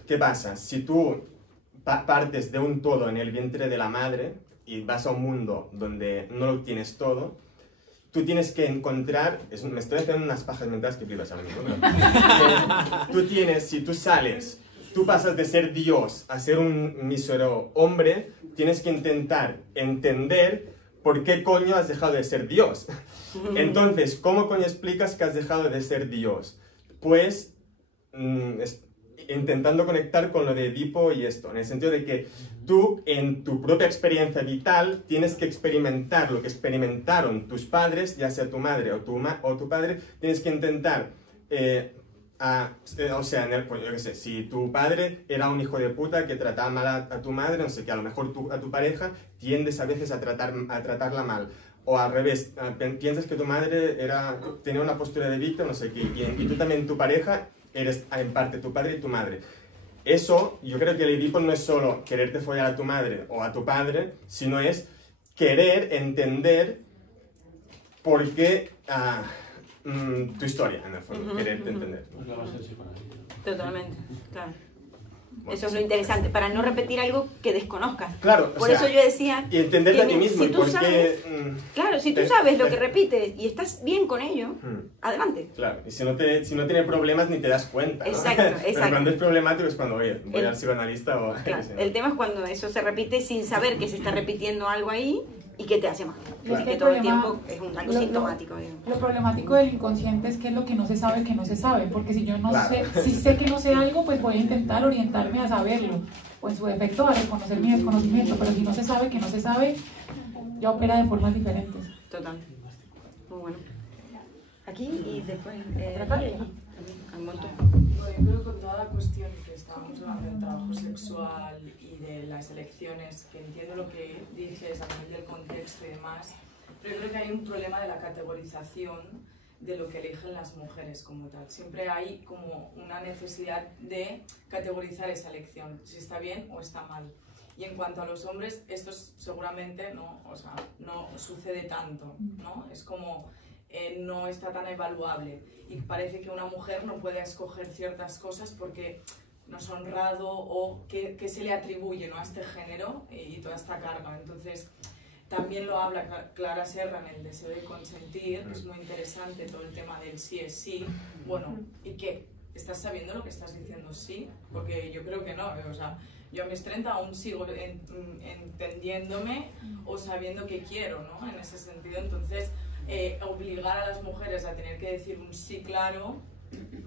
¿Qué pasa? Si tú partes de un todo en el vientre de la madre y vas a un mundo donde no lo tienes todo, tú tienes que encontrar... me estoy haciendo unas pajas mentales que flipas ahora mismo, pero si tú sales... Tú pasas de ser Dios a ser un mísero hombre, tienes que intentar entender por qué coño has dejado de ser Dios. Entonces, ¿cómo coño explicas que has dejado de ser Dios? Pues intentando conectar con lo de Edipo y esto, en el sentido de que tú en tu propia experiencia vital tienes que experimentar lo que experimentaron tus padres, ya sea tu madre o tu padre, tienes que intentar... o sea, pues yo qué sé, si tu padre era un hijo de puta que trataba mal a tu madre, no sé, que a lo mejor a tu pareja tiendes a veces a tratarla mal. O al revés, piensas que tu madre tenía una postura de víctima, no sé qué, y tú también, tu pareja, eres en parte tu padre y tu madre. Eso, yo creo que el Edipo no es solo quererte follar a tu madre o a tu padre, sino es querer entender por qué... tu historia, en el fondo, quererte entender. Totalmente, claro. Eso es lo interesante, para no repetir algo que desconozcas. Claro, por eso yo decía... Y entenderte a ti mismo. Si tú sabes, claro, si tú sabes lo que repites y estás bien con ello, adelante. Claro, y si no tiene problemas ni te das cuenta, ¿no? Exacto. Pero cuando es problemático es cuando, oye, voy al psicoanalista o... Claro, el tema es cuando eso se repite sin saber que se está repitiendo algo ahí y que te hace mal. Claro. Que todo el tiempo es algo sintomático. Lo problemático del inconsciente es que es lo que no se sabe que no se sabe, porque si yo no claro. si sé que no sé algo, pues voy a intentar orientarme a saberlo, o en su defecto a reconocer mi desconocimiento, pero si no se sabe que no se sabe, ya opera de formas diferentes. Total. Muy bueno. Aquí y después al montón. Bueno, yo creo que con toda la cuestión que estábamos hablando del trabajo sexual y de las elecciones, que entiendo lo que dices a nivel del contexto y demás, pero yo creo que hay un problema de la categorización de lo que eligen las mujeres como tal. Siempre hay como una necesidad de categorizar esa elección, si está bien o está mal. Y en cuanto a los hombres, esto seguramente no sucede tanto, ¿no? Es como... no está tan evaluable y parece que una mujer no puede escoger ciertas cosas porque no es honrado o que se le atribuye, ¿no?, a este género y toda esta carga. Entonces también lo habla Clara Serra en el deseo de consentir, que es muy interesante todo el tema del sí es sí. Bueno, ¿y qué? ¿Estás sabiendo lo que estás diciendo sí? Porque yo creo que no, o sea, yo a mis 30 aún sigo entendiéndome o sabiendo qué quiero, ¿no?, en ese sentido. Entonces obligar a las mujeres a tener que decir un sí claro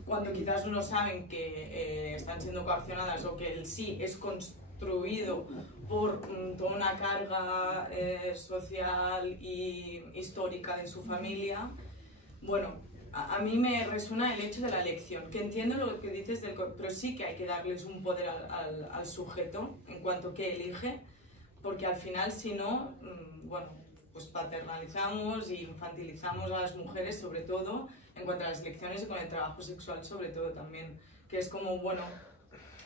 cuando quizás no saben que están siendo coaccionadas o que el sí es construido por toda una carga social y histórica de su familia. Bueno, a mí me resuena el hecho de la elección, que entiendo lo que dices, pero sí que hay que darles un poder al sujeto en cuanto que elige, porque al final si no, bueno, pues paternalizamos y infantilizamos a las mujeres sobre todo en cuanto a las elecciones y con el trabajo sexual sobre todo también, que es como, bueno,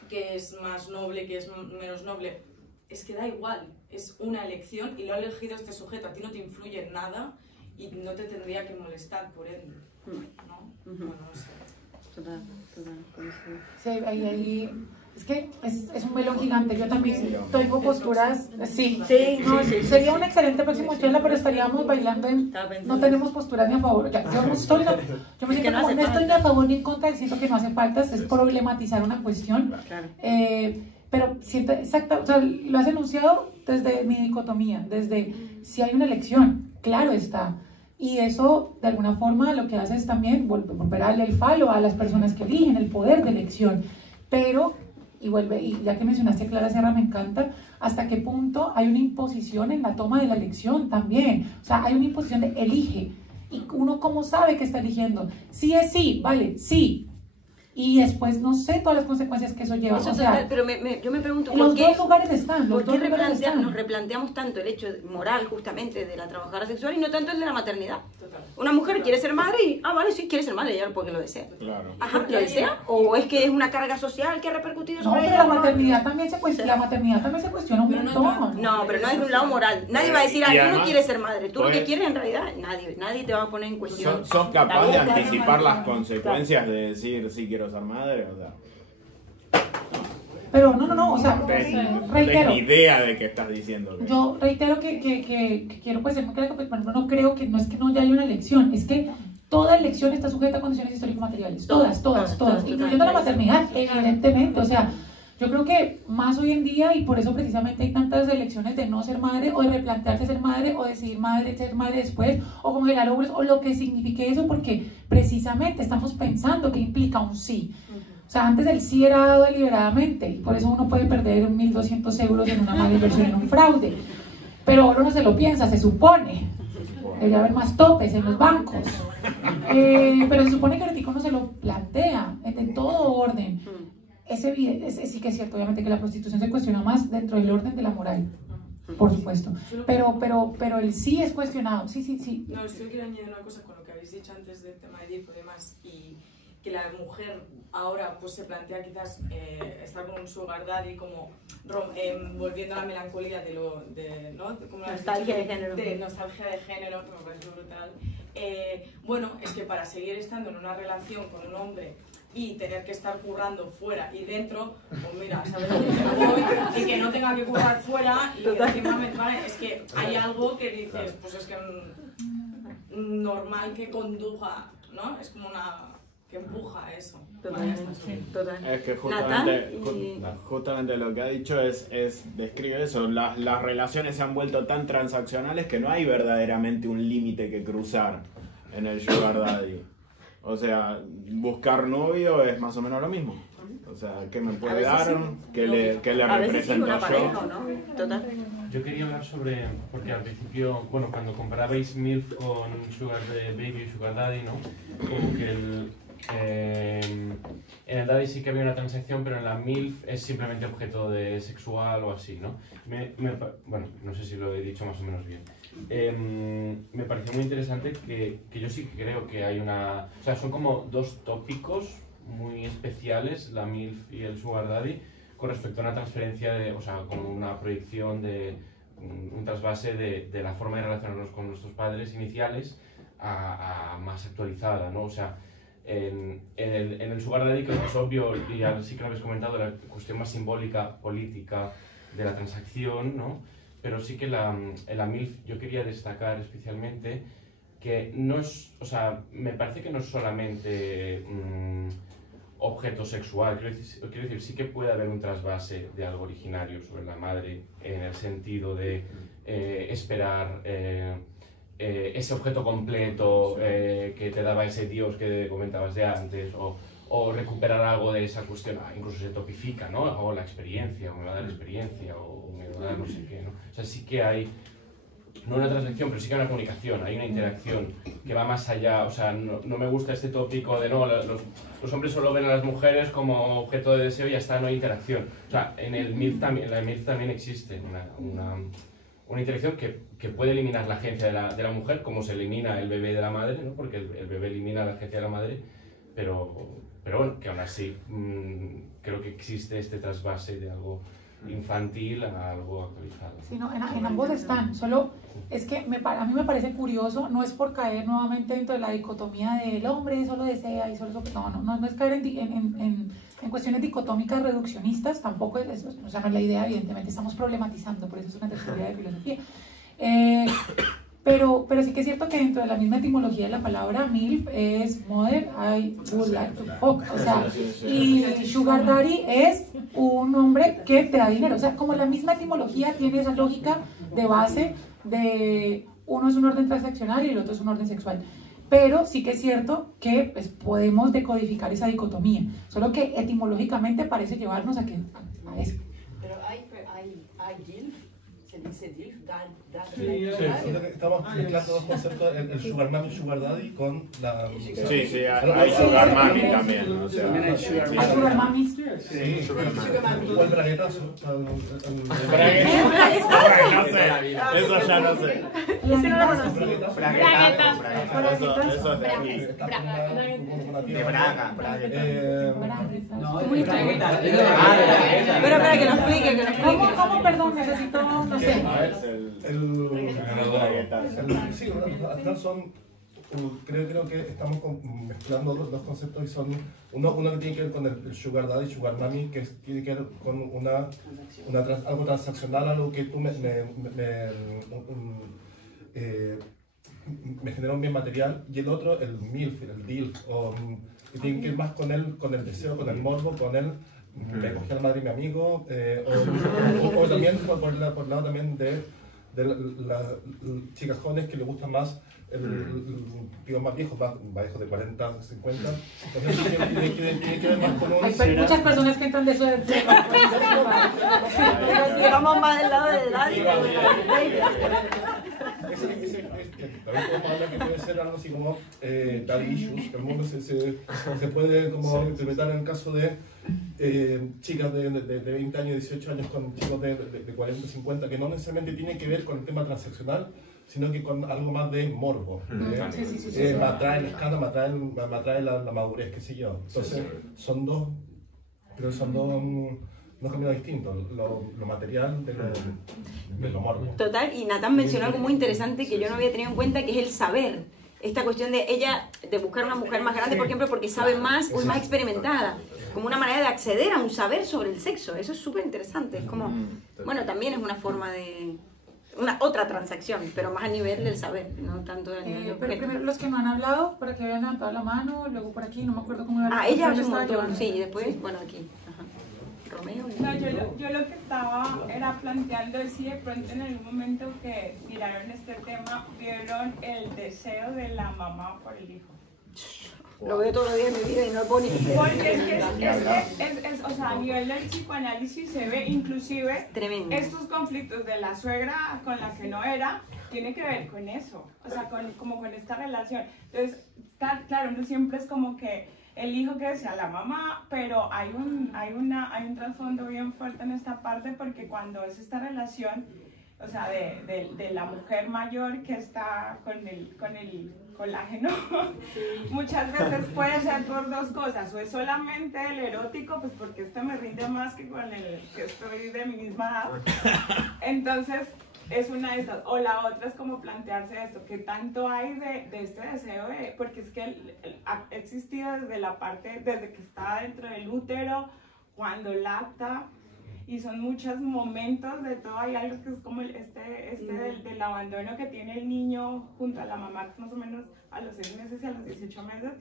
que es más noble, que es menos noble, es que da igual, es una elección y lo ha elegido este sujeto, a ti no te influye en nada y no te tendría que molestar por él, ¿no? Bueno, no sé. Total. Sí, ahí es que es un melón gigante. Yo también tengo posturas. Sí, no, sería una excelente próxima charla, pero estaríamos bailando en. No tenemos posturas ni a favor. Ya, yo me siento como no estoy ni a favor ni en contra, siento que no hace falta, es problematizar una cuestión. Pero siento exacto, o sea, lo has enunciado desde mi dicotomía, desde si hay una elección, claro está. Y eso, de alguna forma, lo que hace es también volver a darle el falo a las personas que eligen, el poder de elección. Pero, y ya que mencionaste a Clara Sierra, me encanta, hasta qué punto hay una imposición en la toma de la elección también. O sea, hay una imposición de elige. Y uno, ¿cómo sabe que está eligiendo? Sí es sí, vale, sí. Y después no sé todas las consecuencias que eso lleva. Eso o sea, pero yo me pregunto, los dos lugares están. ¿Por qué nos replanteamos tanto el hecho moral justamente de la trabajadora sexual y no tanto el de la maternidad? Total. Una mujer quiere ser madre y, vale, sí, quiere ser madre, ya porque lo desea. Claro. Ajá, ¿lo desea? ¿O es que es una carga social que ha repercutido sobre pero ella? la maternidad también se cuestiona, un montón. No, pero no es de un lado moral. Nadie va a decir, tú además, no quieres ser madre. Tú lo que quieres en realidad, nadie te va a poner en cuestión. ¿Sos capaz de anticipar las consecuencias de decir sí quiero ser madre? O sea, Pero no, o sea, reitero. ni idea de qué estás diciendo. Yo reitero que quiero pues ser muy clara, pues no creo que no es que no ya haya una elección, es que toda elección está sujeta a condiciones histórico-materiales, todas, incluyendo la maternidad, evidentemente. O sea, yo creo que más hoy en día, y por eso precisamente hay tantas elecciones de no ser madre, o de replantearse ser madre, o decidir ser madre después, o congelar óvulos, o lo que signifique eso, porque precisamente estamos pensando que implica un sí. O sea, antes el sí era dado deliberadamente, y por eso uno puede perder 1.200 euros en una mala inversión, en un fraude. Pero ahora no se lo piensa, se supone. Debería haber más topes en los bancos. Pero se supone que ahorita uno se lo plantea en todo orden. Sí que es cierto, obviamente, que la prostitución se cuestiona más dentro del orden de la moral, por supuesto. Pero el sí es cuestionado, sí. No, solo quiero añadir una cosa con lo que habéis dicho antes del tema de Edipo y demás, y que la mujer ahora pues se plantea quizás estar con un sugar daddy como volviendo a la melancolía ¿no? Como nostalgia de género. De nostalgia de género, que me parece brutal. Bueno, es que para seguir estando en una relación con un hombre y tener que estar currando fuera y dentro, pues mira, ¿sabes dónde me voy? Y que no tenga que currar fuera y encima ¿vale? Es que hay algo que dices, pues es que normal que conduja, ¿no? Es como una que empuja eso. Totalmente. Es que justamente lo que ha dicho describe eso. Las relaciones se han vuelto tan transaccionales que no hay verdaderamente un límite que cruzar en el sugar daddy. O sea, buscar novio es más o menos lo mismo. O sea, ¿qué me puede dar? ¿Qué le represento yo? ¿No? Total. Yo quería hablar sobre, porque al principio, bueno, cuando comparabais MILF con Sugar Baby y Sugar Daddy, ¿no? Como que en el Daddy sí que había una transacción, pero en la MILF es simplemente objeto de sexual o así, ¿no? Bueno, no sé si lo he dicho más o menos bien. Me pareció muy interesante que yo sí creo que hay una... O sea, son como dos tópicos muy especiales, la MILF y el Sugar Daddy, con respecto a una transferencia, o sea, con una proyección de un trasvase de la forma de relacionarnos con nuestros padres iniciales a más actualizada, ¿no? O sea, en el Sugar Daddy, que es obvio, y ya sí que lo habéis comentado, la cuestión más simbólica, política de la transacción, ¿no? Pero sí que en la MILF yo quería destacar especialmente que no es, o sea, me parece que no es solamente objeto sexual, quiero decir, sí que puede haber un trasvase de algo originario sobre la madre en el sentido de esperar ese objeto completo que te daba ese Dios que comentabas de antes, o recuperar algo de esa cuestión, incluso se topifica, ¿no? O la experiencia, o me va a dar experiencia, o me va a dar no sé qué, ¿no? O sea, sí que hay, no una transacción, pero sí que hay una comunicación, hay una interacción que va más allá. O sea, no me gusta este tópico de no, los hombres solo ven a las mujeres como objeto de deseo y ya está, no hay interacción. O sea, en la MILF también existe una interacción que puede eliminar la agencia de la mujer, como se elimina el bebé de la madre, ¿no? Porque el bebé elimina la agencia de la madre, pero bueno, que aún así creo que existe este trasvase de algo infantil a algo actualizado. Sí, no, en ambos están, solo es que a mí me parece curioso, no es por caer nuevamente dentro de la dicotomía del hombre solo desea y solo no es caer en cuestiones dicotómicas reduccionistas, tampoco es eso, o sea, no es la idea, evidentemente estamos problematizando, por eso es una teoría de filosofía. Pero sí que es cierto que dentro de la misma etimología de la palabra MILF es Mother I Would Like to Fuck, o sea, y Sugar Daddy es un hombre que te da dinero, o sea, como la misma etimología tiene esa lógica de base de uno es un orden transaccional y el otro es un orden sexual. Pero sí que es cierto que pues, podemos decodificar esa dicotomía, solo que etimológicamente parece llevarnos a eso. Pero hay DILF, se dice DILF, Sí, estamos mezclando dos conceptos, el Sugar Mami y Sugar Daddy con la... Sí, hay Sugar Mami también, o sea... ¿Hay Sugar Mami? Sí, Sugar Mami. O el braguetazo. No sé, eso ya no sé. Ese no lo conocí. Eso es de aquí. De Braga. Muy bragueta. Pero para que nos explique, ¿Cómo? Perdón, necesito, no sé. Sí, al final son, creo que estamos mezclando dos conceptos y son uno que tiene que ver con el Sugar Daddy y Sugar Mami, que tiene que ver con algo transaccional, algo que tú me genera un bien material, y el otro, el MILF, el DILF, que tiene que ver más con el deseo, con el morbo, con el me cogí a la madre de mi amigo, o también por el lado también de las chicas jóvenes que le gustan más el más viejo, más de 40, 50. Entonces tiene que ver más con un... Hay muchas personas que entran de eso. Vamos más del lado de Daddy. También podemos hablar que puede ser algo así como daddy issues, que el mundo se puede como interpretar en el caso de chicas de 20 años, 18 años con chicos de 40, 50, que no necesariamente tienen que ver con el tema transaccional, sino que con algo más de morbo. Me atrae la escala, me atrae la madurez, qué sé yo. Entonces, son dos caminos distintos, lo material de lo morbo. Total, y Natán mencionó algo muy interesante que yo no había tenido en cuenta, que es el saber. Esta cuestión de buscar una mujer más grande, por ejemplo, porque sabe más o es más experimentada. Como una manera de acceder a un saber sobre el sexo. Eso es súper interesante. Es como, bueno, también es una forma de... otra transacción, pero más a nivel del saber, no tanto a nivel de pero primero los que no han hablado, para que vean levantado la mano, luego por aquí, no me acuerdo cómo iba. Ella habló un montón, sí, y después, bueno, aquí. Romeo. No, yo lo que estaba era planteando es si de pronto en algún momento que miraron este tema, vieron el deseo de la mamá por el hijo. Lo veo todos los días en mi vida y no puedo ni... Porque es o sea, a nivel del psicoanálisis se ve inclusive estos conflictos de la suegra con la que no era, tiene que ver con eso, o sea, como con esta relación. Entonces, claro, uno siempre es como que el hijo que desea la mamá, pero hay un trasfondo bien fuerte en esta parte, porque cuando es esta relación, o sea, de la mujer mayor que está con el colágeno, muchas veces puede ser por dos cosas, o es solamente el erótico, pues porque este me rinde más que con el que estoy de mi misma edad, entonces es una de esas, o la otra es como plantearse esto, que tanto hay de este deseo, porque es que ha existido desde que está dentro del útero, cuando lacta, y son muchos momentos de todo. Hay algo que es como del abandono que tiene el niño junto a la mamá, más o menos a los 6 meses y a los 18 meses,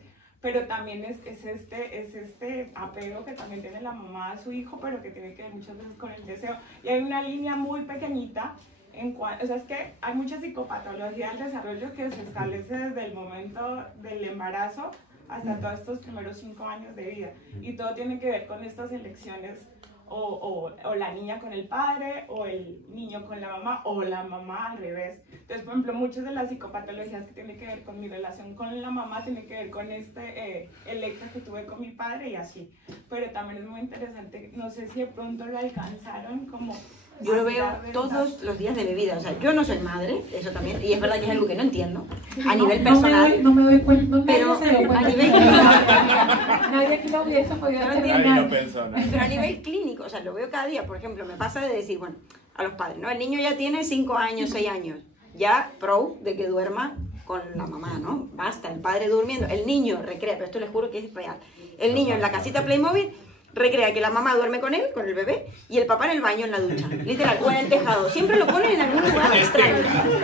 pero también es este apego que también tiene la mamá a su hijo, pero que tiene que ver muchas veces con el deseo. Y hay una línea muy pequeñita, o sea, es que hay mucha psicopatología del desarrollo que se establece desde el momento del embarazo hasta todos estos primeros 5 años de vida, y todo tiene que ver con estas elecciones, o la niña con el padre, o el niño con la mamá, o la mamá al revés. Entonces, por ejemplo, muchas de las psicopatologías que tienen que ver con mi relación con la mamá tienen que ver con electa que tuve con mi padre y así. Pero también es muy interesante, no sé si de pronto le alcanzaron como yo lo veo todos los días de mi vida. O sea, yo no soy madre, eso también, y es verdad que es algo que no entiendo a nivel personal. No me doy cuenta, pero a nivel nadie aquí lo hubiese podido pero a nivel clínico, o sea, lo veo cada día. Por ejemplo, me pasa de decir, bueno, a los padres, ¿no? El niño ya tiene 5 años, 6 años, ya pro de que duerma con la mamá, ¿no? Basta, el padre durmiendo, el niño recrea, pero esto les juro que es real. El niño en la casita Playmobil recrea que la mamá duerme con él, con el bebé, y el papá en el baño, en la ducha, literal, o en el tejado. Siempre lo ponen en algún lugar extraño.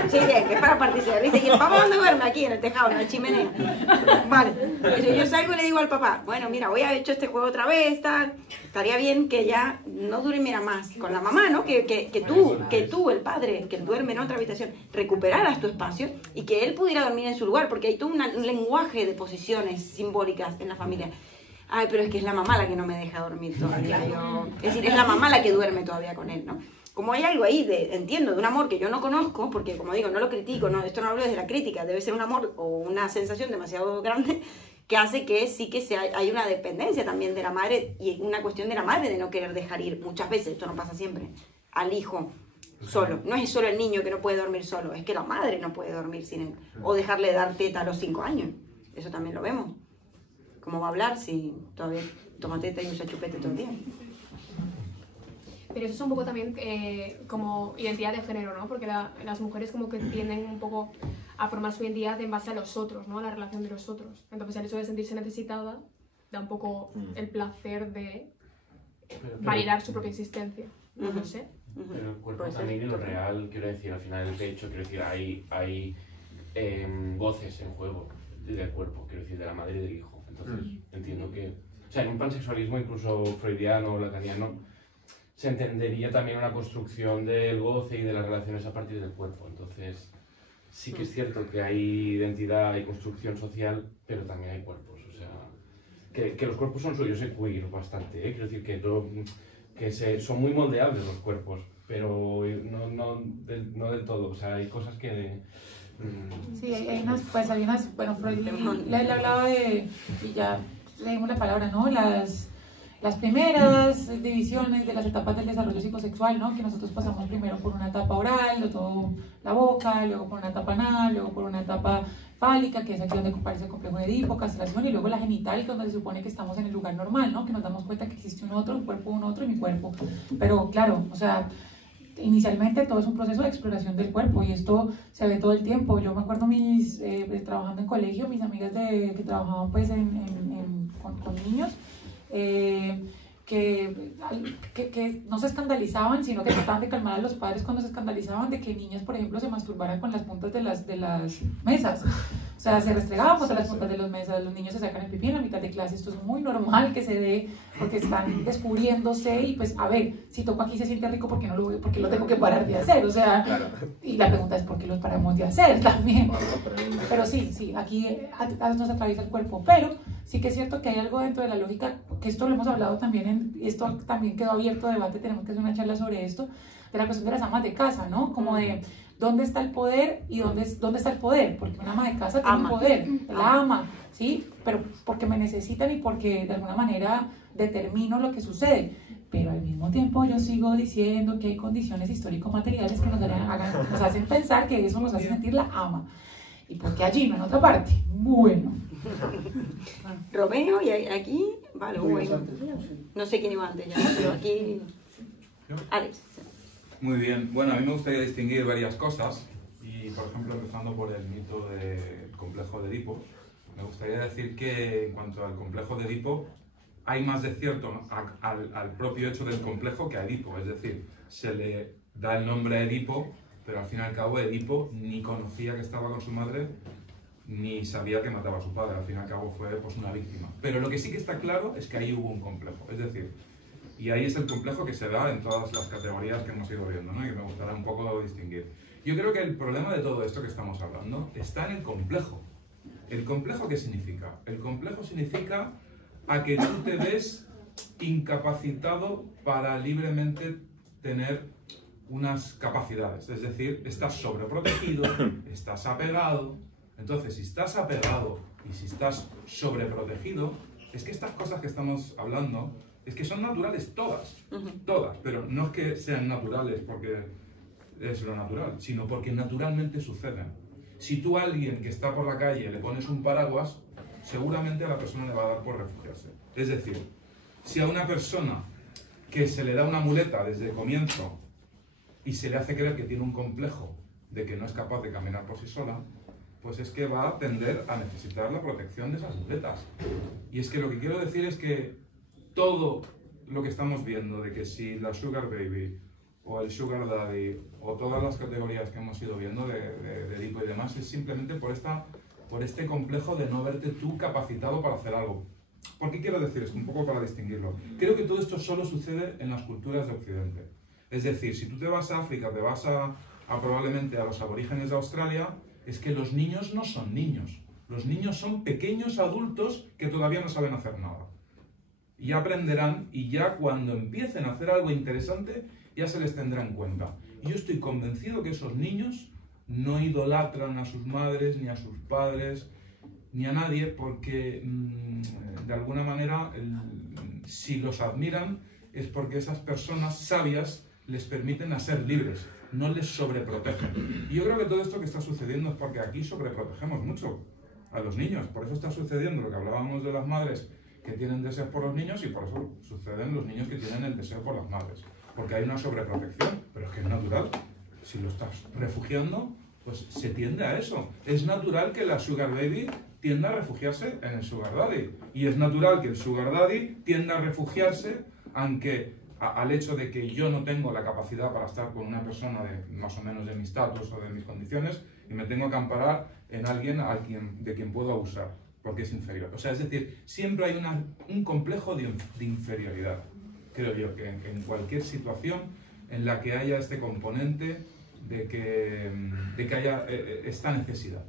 Sí, que es para participar. Dice, ¿y el papá dónde duerme? Aquí, en el tejado, en la chimenea. Vale. Yo salgo y le digo al papá, bueno, mira, hoy ha hecho este juego otra vez, tal. Estaría bien que ya no durmiera más con la mamá, ¿no? Que tú, el padre, que duerme en otra habitación, recuperaras tu espacio y que él pudiera dormir en su lugar, porque hay todo un lenguaje de posiciones simbólicas en la familia. Ay, pero es que es la mamá la que no me deja dormir todavía. Es decir, es la mamá la que duerme todavía con él, ¿no? Como hay algo ahí, entiendo, de un amor que yo no conozco, porque como digo, no lo critico, no, esto no hablo desde la crítica, debe ser un amor o una sensación demasiado grande que hace que sí que hay una dependencia también de la madre y una cuestión de la madre de no querer dejar ir, muchas veces, esto no pasa siempre, al hijo solo. No es solo el niño que no puede dormir solo, es que la madre no puede dormir sin él. O dejarle dar teta a los 5 años, eso también lo vemos. ¿Cómo va a hablar si todavía toma teta y usa chupete todo el día? Pero eso es un poco también como identidad de género, ¿no? Porque las mujeres como que tienden un poco a formar su identidad en base a los otros, ¿no? A la relación de los otros. Entonces el hecho de sentirse necesitada da un poco el placer de validar su propia existencia. No lo sé. Pero el cuerpo también es lo real, quiero decir, al final el pecho, quiero decir, hay voces en juego del cuerpo, quiero decir, de la madre y del hijo. Entonces, entiendo que, o sea, en un pansexualismo incluso freudiano o lacaniano se entendería también una construcción del goce y de las relaciones a partir del cuerpo. Entonces, sí que es cierto que hay identidad y construcción social, pero también hay cuerpos. O sea, que los cuerpos son suyos en queer bastante, ¿eh? Quiero decir que son muy moldeables los cuerpos, pero no del todo. O sea, hay cosas que... Sí, hay unas, bueno, Freud le hablaba de, y ya le dimos la palabra, ¿no? Las primeras divisiones de las etapas del desarrollo psicosexual, ¿no? Que nosotros pasamos primero por una etapa oral, luego la boca, luego por una etapa anal, luego por una etapa fálica, que es aquí donde aparece el complejo de Edipo, castración, y luego la genital, donde se supone que estamos en el lugar normal, ¿no? Que nos damos cuenta que existe un cuerpo, un otro y mi cuerpo. Pero claro, o sea, inicialmente todo es un proceso de exploración del cuerpo y esto se ve todo el tiempo. Yo me acuerdo trabajando en colegio, mis amigas que trabajaban pues con niños, que no se escandalizaban, sino que trataban de calmar a los padres cuando se escandalizaban de que niñas, por ejemplo, se masturbaran con las puntas de las mesas. O sea, se restregaban contra las puntas de las mesas, los niños se sacan el pipí en la mitad de clase. Esto es muy normal que se dé porque están descubriéndose y pues, a ver, si toco aquí se siente rico, porque lo tengo que parar de hacer? O sea, claro. Y la pregunta es ¿por qué lo paramos de hacer también? Pero sí, aquí nos atraviesa el cuerpo, pero sí que es cierto que hay algo dentro de la lógica, que esto lo hemos hablado también, esto también quedó abierto a debate, tenemos que hacer una charla sobre esto, de la cuestión de las amas de casa, ¿no? Como de dónde está el poder y dónde está el poder, porque una ama de casa tiene poder, la ama, ¿sí? Pero porque me necesitan y porque de alguna manera determino lo que sucede. Pero al mismo tiempo yo sigo diciendo que hay condiciones histórico-materiales que nos hacen pensar que eso nos hace sentir la ama. ¿Y por qué allí, no en otra parte? Bueno. Romeo, y aquí, vale, bueno. No sé quién iba antes ya, pero aquí... Alex. Muy bien. Bueno, a mí me gustaría distinguir varias cosas y, por ejemplo, empezando por el mito del complejo de Edipo, me gustaría decir que en cuanto al complejo de Edipo hay más de cierto al propio hecho del complejo que a Edipo, es decir, se le da el nombre a Edipo, pero al fin y al cabo Edipo ni conocía que estaba con su madre ni sabía que mataba a su padre, al fin y al cabo fue pues una víctima. Pero lo que sí que está claro es que ahí hubo un complejo, es decir, y ahí es el complejo que se da en todas las categorías que hemos ido viendo, ¿no? Y que me gustaría un poco distinguir. Yo creo que el problema de todo esto que estamos hablando está en el complejo. ¿El complejo qué significa? El complejo significa a que tú te ves incapacitado para libremente tener unas capacidades. Es decir, estás sobreprotegido, estás apegado. Entonces, si estás apegado y si estás sobreprotegido, es que estas cosas que estamos hablando Es que son naturales todas, todas, pero no es que sean naturales porque es lo natural, sino porque naturalmente suceden. Si tú a alguien que está por la calle le pones un paraguas, seguramente a la persona le va a dar por refugiarse. Es decir, si a una persona que se le da una muleta desde el comienzo y se le hace creer que tiene un complejo de que no es capaz de caminar por sí sola, pues es que va a tender a necesitar la protección de esas muletas. Y es que lo que quiero decir es que todo lo que estamos viendo, de que si la Sugar Baby o el Sugar Daddy o todas las categorías que hemos ido viendo de Edipo y demás, es simplemente por este complejo de no verte tú capacitado para hacer algo. ¿Por qué quiero decir esto? Un poco para distinguirlo. Creo que todo esto solo sucede en las culturas de Occidente. Es decir, si tú te vas a África, te vas a probablemente a los aborígenes de Australia, es que los niños no son niños. Los niños son pequeños adultos que todavía no saben hacer nada. Y ya aprenderán, y ya cuando empiecen a hacer algo interesante, ya se les tendrá en cuenta. Y yo estoy convencido que esos niños no idolatran a sus madres, ni a sus padres, ni a nadie, porque de alguna manera, si los admiran, es porque esas personas sabias les permiten a ser libres, no les sobreprotegen. Y yo creo que todo esto que está sucediendo es porque aquí sobreprotegemos mucho a los niños. Por eso está sucediendo lo que hablábamos de las madres que tienen deseos por los niños, y por eso suceden los niños que tienen el deseo por las madres. Porque hay una sobreprotección, pero es que es natural. Si lo estás refugiando, pues se tiende a eso. Es natural que la Sugar Baby tienda a refugiarse en el Sugar Daddy. Y es natural que el Sugar Daddy tienda a refugiarse al hecho de que yo no tengo la capacidad para estar con una persona de más o menos de mi estatus o de mis condiciones, y me tengo que amparar en alguien de quien puedo abusar, porque es inferior. O sea, es decir, siempre hay un complejo de inferioridad, creo yo, que en cualquier situación en la que haya este componente de que haya esta necesidad.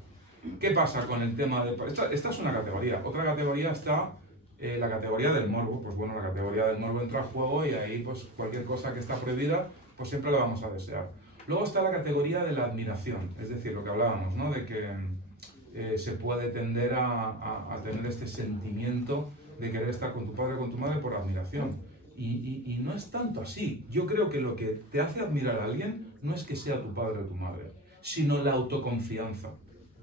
¿Qué pasa con el tema de...? Esta es una categoría. Otra categoría está la categoría del morbo. Pues bueno, la categoría del morbo entra a juego, y ahí pues cualquier cosa que está prohibida, pues siempre la vamos a desear. Luego está la categoría de la admiración, es decir, lo que hablábamos, ¿no? De que se puede tender a tener este sentimiento de querer estar con tu padre o con tu madre por admiración. Y no es tanto así. Yo creo que lo que te hace admirar a alguien no es que sea tu padre o tu madre, sino la autoconfianza.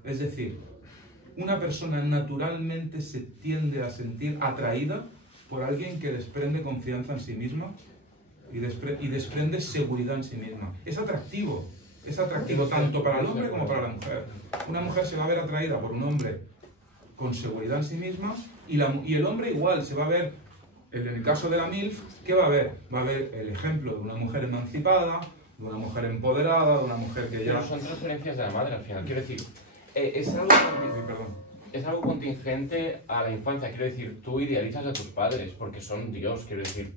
Es decir, una persona naturalmente se tiende a sentir atraída por alguien que desprende confianza en sí misma y desprende seguridad en sí misma. Es atractivo tanto para el hombre como para la mujer. Una mujer se va a ver atraída por un hombre con seguridad en sí misma, y el hombre igual se va a ver, en el caso de la MILF, ¿qué va a ver? Va a ver el ejemplo de una mujer emancipada, de una mujer empoderada, de una mujer que ya... Pero son transferencias de la madre al final. Quiero decir, es algo contingente a la infancia. Quiero decir, tú idealizas a tus padres porque son Dios. Quiero decir,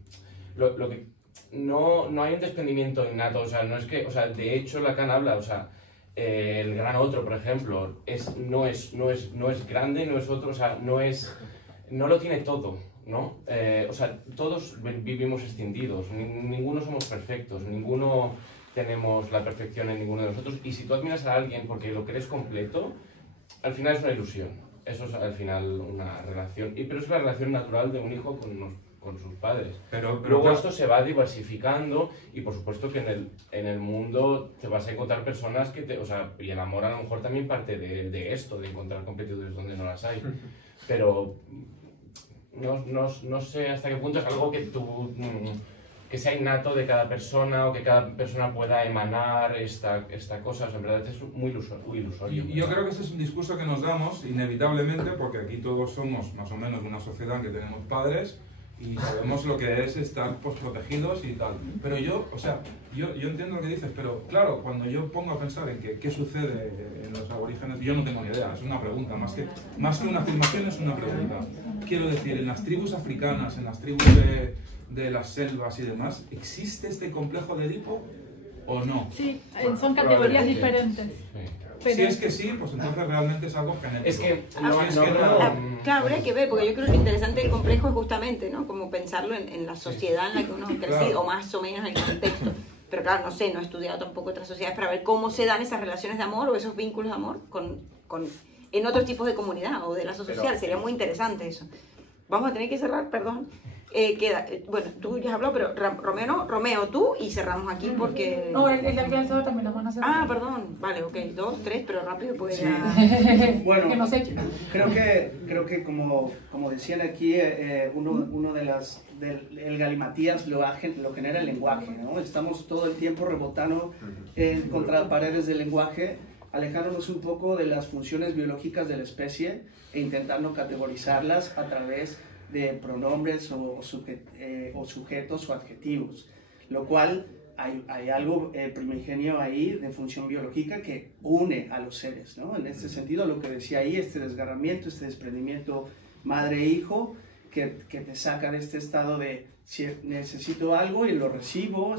lo que no hay un desprendimiento innato. O sea, no es que, o sea, de hecho Lacan habla, o sea, el gran otro, por ejemplo, no es grande, no es otro, o sea, no lo tiene todo, ¿no? O sea, todos vivimos escindidos, ninguno somos perfectos, ninguno tenemos la perfección en ninguno de nosotros, y si tú admiras a alguien porque lo crees completo, al final es una ilusión. Eso es al final una relación, pero es la relación natural de un hijo con sus padres. Pero luego claro, esto se va diversificando, y por supuesto que en el mundo te vas a encontrar personas que y el amor a lo mejor también parte de esto, de encontrar competidores donde no las hay. Pero no sé hasta qué punto es algo que sea innato de cada persona, o que cada persona pueda emanar esta cosa. O sea, en verdad es muy ilusorio. Yo creo que ese es un discurso que nos damos inevitablemente, porque aquí todos somos más o menos una sociedad en que tenemos padres y sabemos lo que es estar pues, protegidos y tal. Pero yo entiendo lo que dices, pero claro, cuando yo pongo a pensar en qué sucede en los aborígenes, yo no tengo ni idea, es una pregunta, más que una afirmación, es una pregunta. Quiero decir, en las tribus africanas, en las tribus de las selvas y demás, ¿existe este complejo de Edipo o no? Sí, son categorías diferentes. Sí. Pero... Si es que sí, pues entonces realmente es algo genético. Es que claro, habría que ver, porque yo creo que lo interesante del complejo es justamente, ¿no? Como pensarlo en la sociedad en la que uno ha crecido, claro, o más o menos en el contexto. Pero claro, no sé, no he estudiado tampoco otras sociedades para ver cómo se dan esas relaciones de amor o esos vínculos de amor en otros tipos de comunidad o de lazo social. Sería muy interesante eso. Vamos a tener que cerrar, perdón. Bueno, tú ya has hablado, pero Romeo no, Romeo tú, y cerramos aquí porque... No, el de alzado también lo van a hacer. Ah, perdón, vale, ok, 2, 3, pero rápido pues ya... Bueno, que no sé. creo que como decían aquí, uno de las... el galimatías lo genera el lenguaje, ¿no? Estamos todo el tiempo rebotando contra paredes del lenguaje, alejándonos un poco de las funciones biológicas de la especie e intentando categorizarlas a través de pronombres o sujetos o adjetivos, lo cual hay algo primigenio ahí de función biológica que une a los seres, ¿no? En este sentido, lo que decía ahí, este desgarramiento, este desprendimiento madre-hijo, que te saca de este estado de si necesito algo y lo recibo,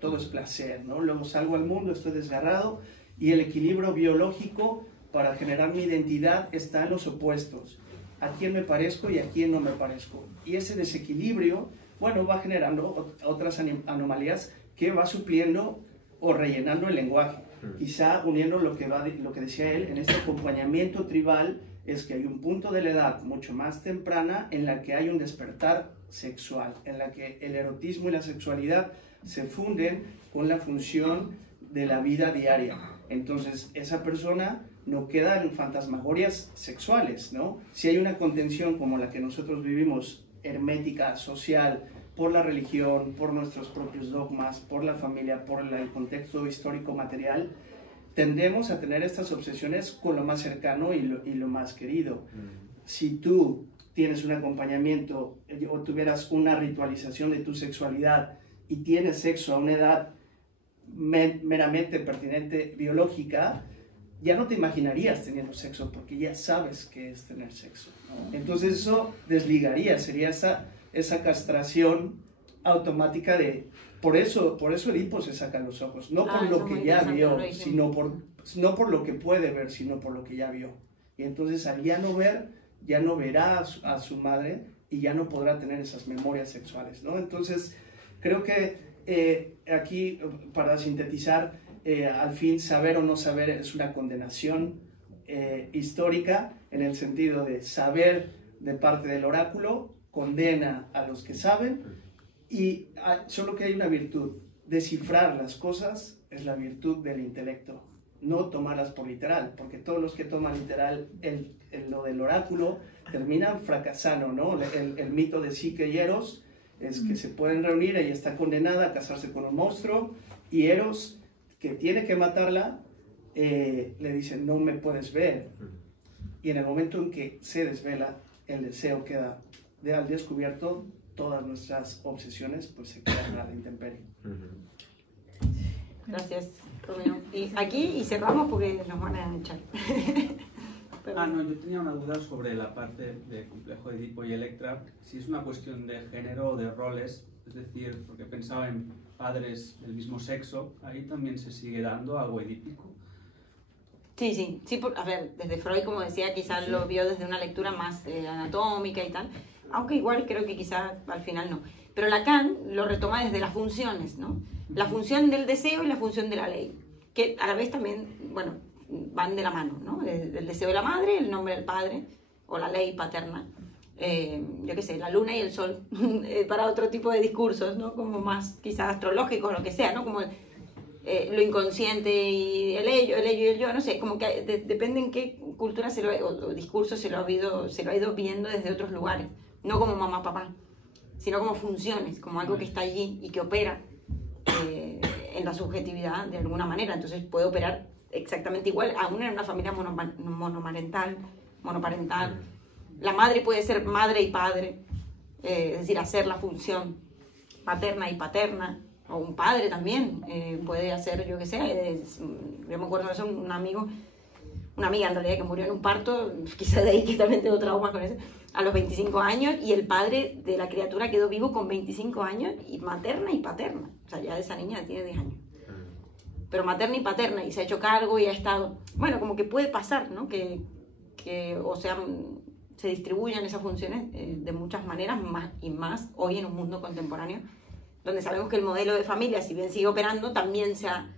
todo es placer, ¿no? Luego salgo al mundo, estoy desgarrado, y el equilibrio biológico para generar mi identidad está en los opuestos, a quién me parezco y a quién no me parezco. Y ese desequilibrio, bueno, va generando otras anomalías que va supliendo o rellenando el lenguaje. Quizá uniendo lo que decía él, en este acompañamiento tribal, es que hay un punto de la edad mucho más temprana en la que hay un despertar sexual, en la que el erotismo y la sexualidad se funden con la función de la vida diaria. Entonces, esa persona no queda en fantasmagorias sexuales, ¿no? Si hay una contención como la que nosotros vivimos, hermética, social, por la religión, por nuestros propios dogmas, por la familia, por el contexto histórico material, tendemos a tener estas obsesiones con lo más cercano y lo más querido. Si tú tienes un acompañamiento o tuvieras una ritualización de tu sexualidad y tienes sexo a una edad meramente pertinente biológica, ya no te imaginarías teniendo sexo porque ya sabes qué es tener sexo, ¿no? Entonces eso desligaría, sería esa castración automática de... Por eso Edipo se saca los ojos, no por lo que ya vio, no por lo que puede ver, sino por lo que ya vio. Y entonces al ya no ver, ya no verá a su madre y ya no podrá tener esas memorias sexuales, ¿no? Entonces creo que aquí, para sintetizar, al fin saber o no saber es una condenación histórica, en el sentido de saber de parte del oráculo condena a los que saben, y solo que hay una virtud: descifrar las cosas es la virtud del intelecto, no tomarlas por literal, porque todos los que toman literal lo del oráculo terminan fracasando, ¿no? El mito de Psique y Eros es que se pueden reunir, ella está condenada a casarse con un monstruo, y Eros, que tiene que matarla, le dice: no me puedes ver. Y en el momento en que se desvela, el deseo queda al descubierto, todas nuestras obsesiones pues se quedan a la intemperie. Gracias, Romeo. Y aquí cerramos porque nos van a echar. No, yo tenía una duda sobre la parte del complejo de Edipo y Electra, si es una cuestión de género o de roles, es decir, porque pensaba en padres del mismo sexo, ahí también se sigue dando algo edípico. Sí, a ver, desde Freud, como decía, quizás lo vio desde una lectura más anatómica y tal, aunque igual creo que quizás al final no. Pero Lacan lo retoma desde las funciones, ¿no? La función del deseo y la función de la ley, que a la vez también, bueno, van de la mano, ¿no? El deseo de la madre, el nombre del padre, o la ley paterna, yo qué sé, la luna y el sol, para otro tipo de discursos, ¿no? Como más quizás astrológicos, lo que sea, ¿no? Como lo inconsciente y el ello y el yo, no sé, como que depende en qué cultura o discurso se lo ha ido viendo desde otros lugares, no como mamá, papá, sino como funciones, como algo que está allí y que opera en la subjetividad de alguna manera. Entonces puede operar exactamente igual, aún en una familia monoparental. La madre puede ser madre y padre, es decir, hacer la función paterna y paterna, o un padre también puede hacer, yo qué sé, yo me acuerdo de eso, una amiga en realidad que murió en un parto, quizás de ahí que también tengo traumas con eso, a los 25 años, y el padre de la criatura quedó vivo con 25 años, y materna y paterna, o sea, ya de esa niña tiene 10 años. Pero materna y paterna, y se ha hecho cargo y ha estado... Bueno, como que puede pasar, ¿no? Que o sea, se distribuyan esas funciones de muchas maneras, más hoy en un mundo contemporáneo, donde sabemos que el modelo de familia, si bien sigue operando, también se ha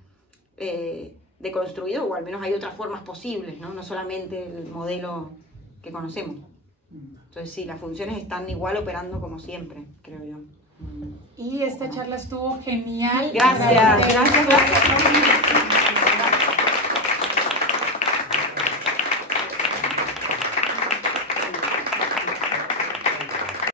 deconstruido, o al menos hay otras formas posibles, ¿no? No solamente el modelo que conocemos. Entonces sí, las funciones están igual operando como siempre, creo yo. Y esta charla estuvo genial. Gracias.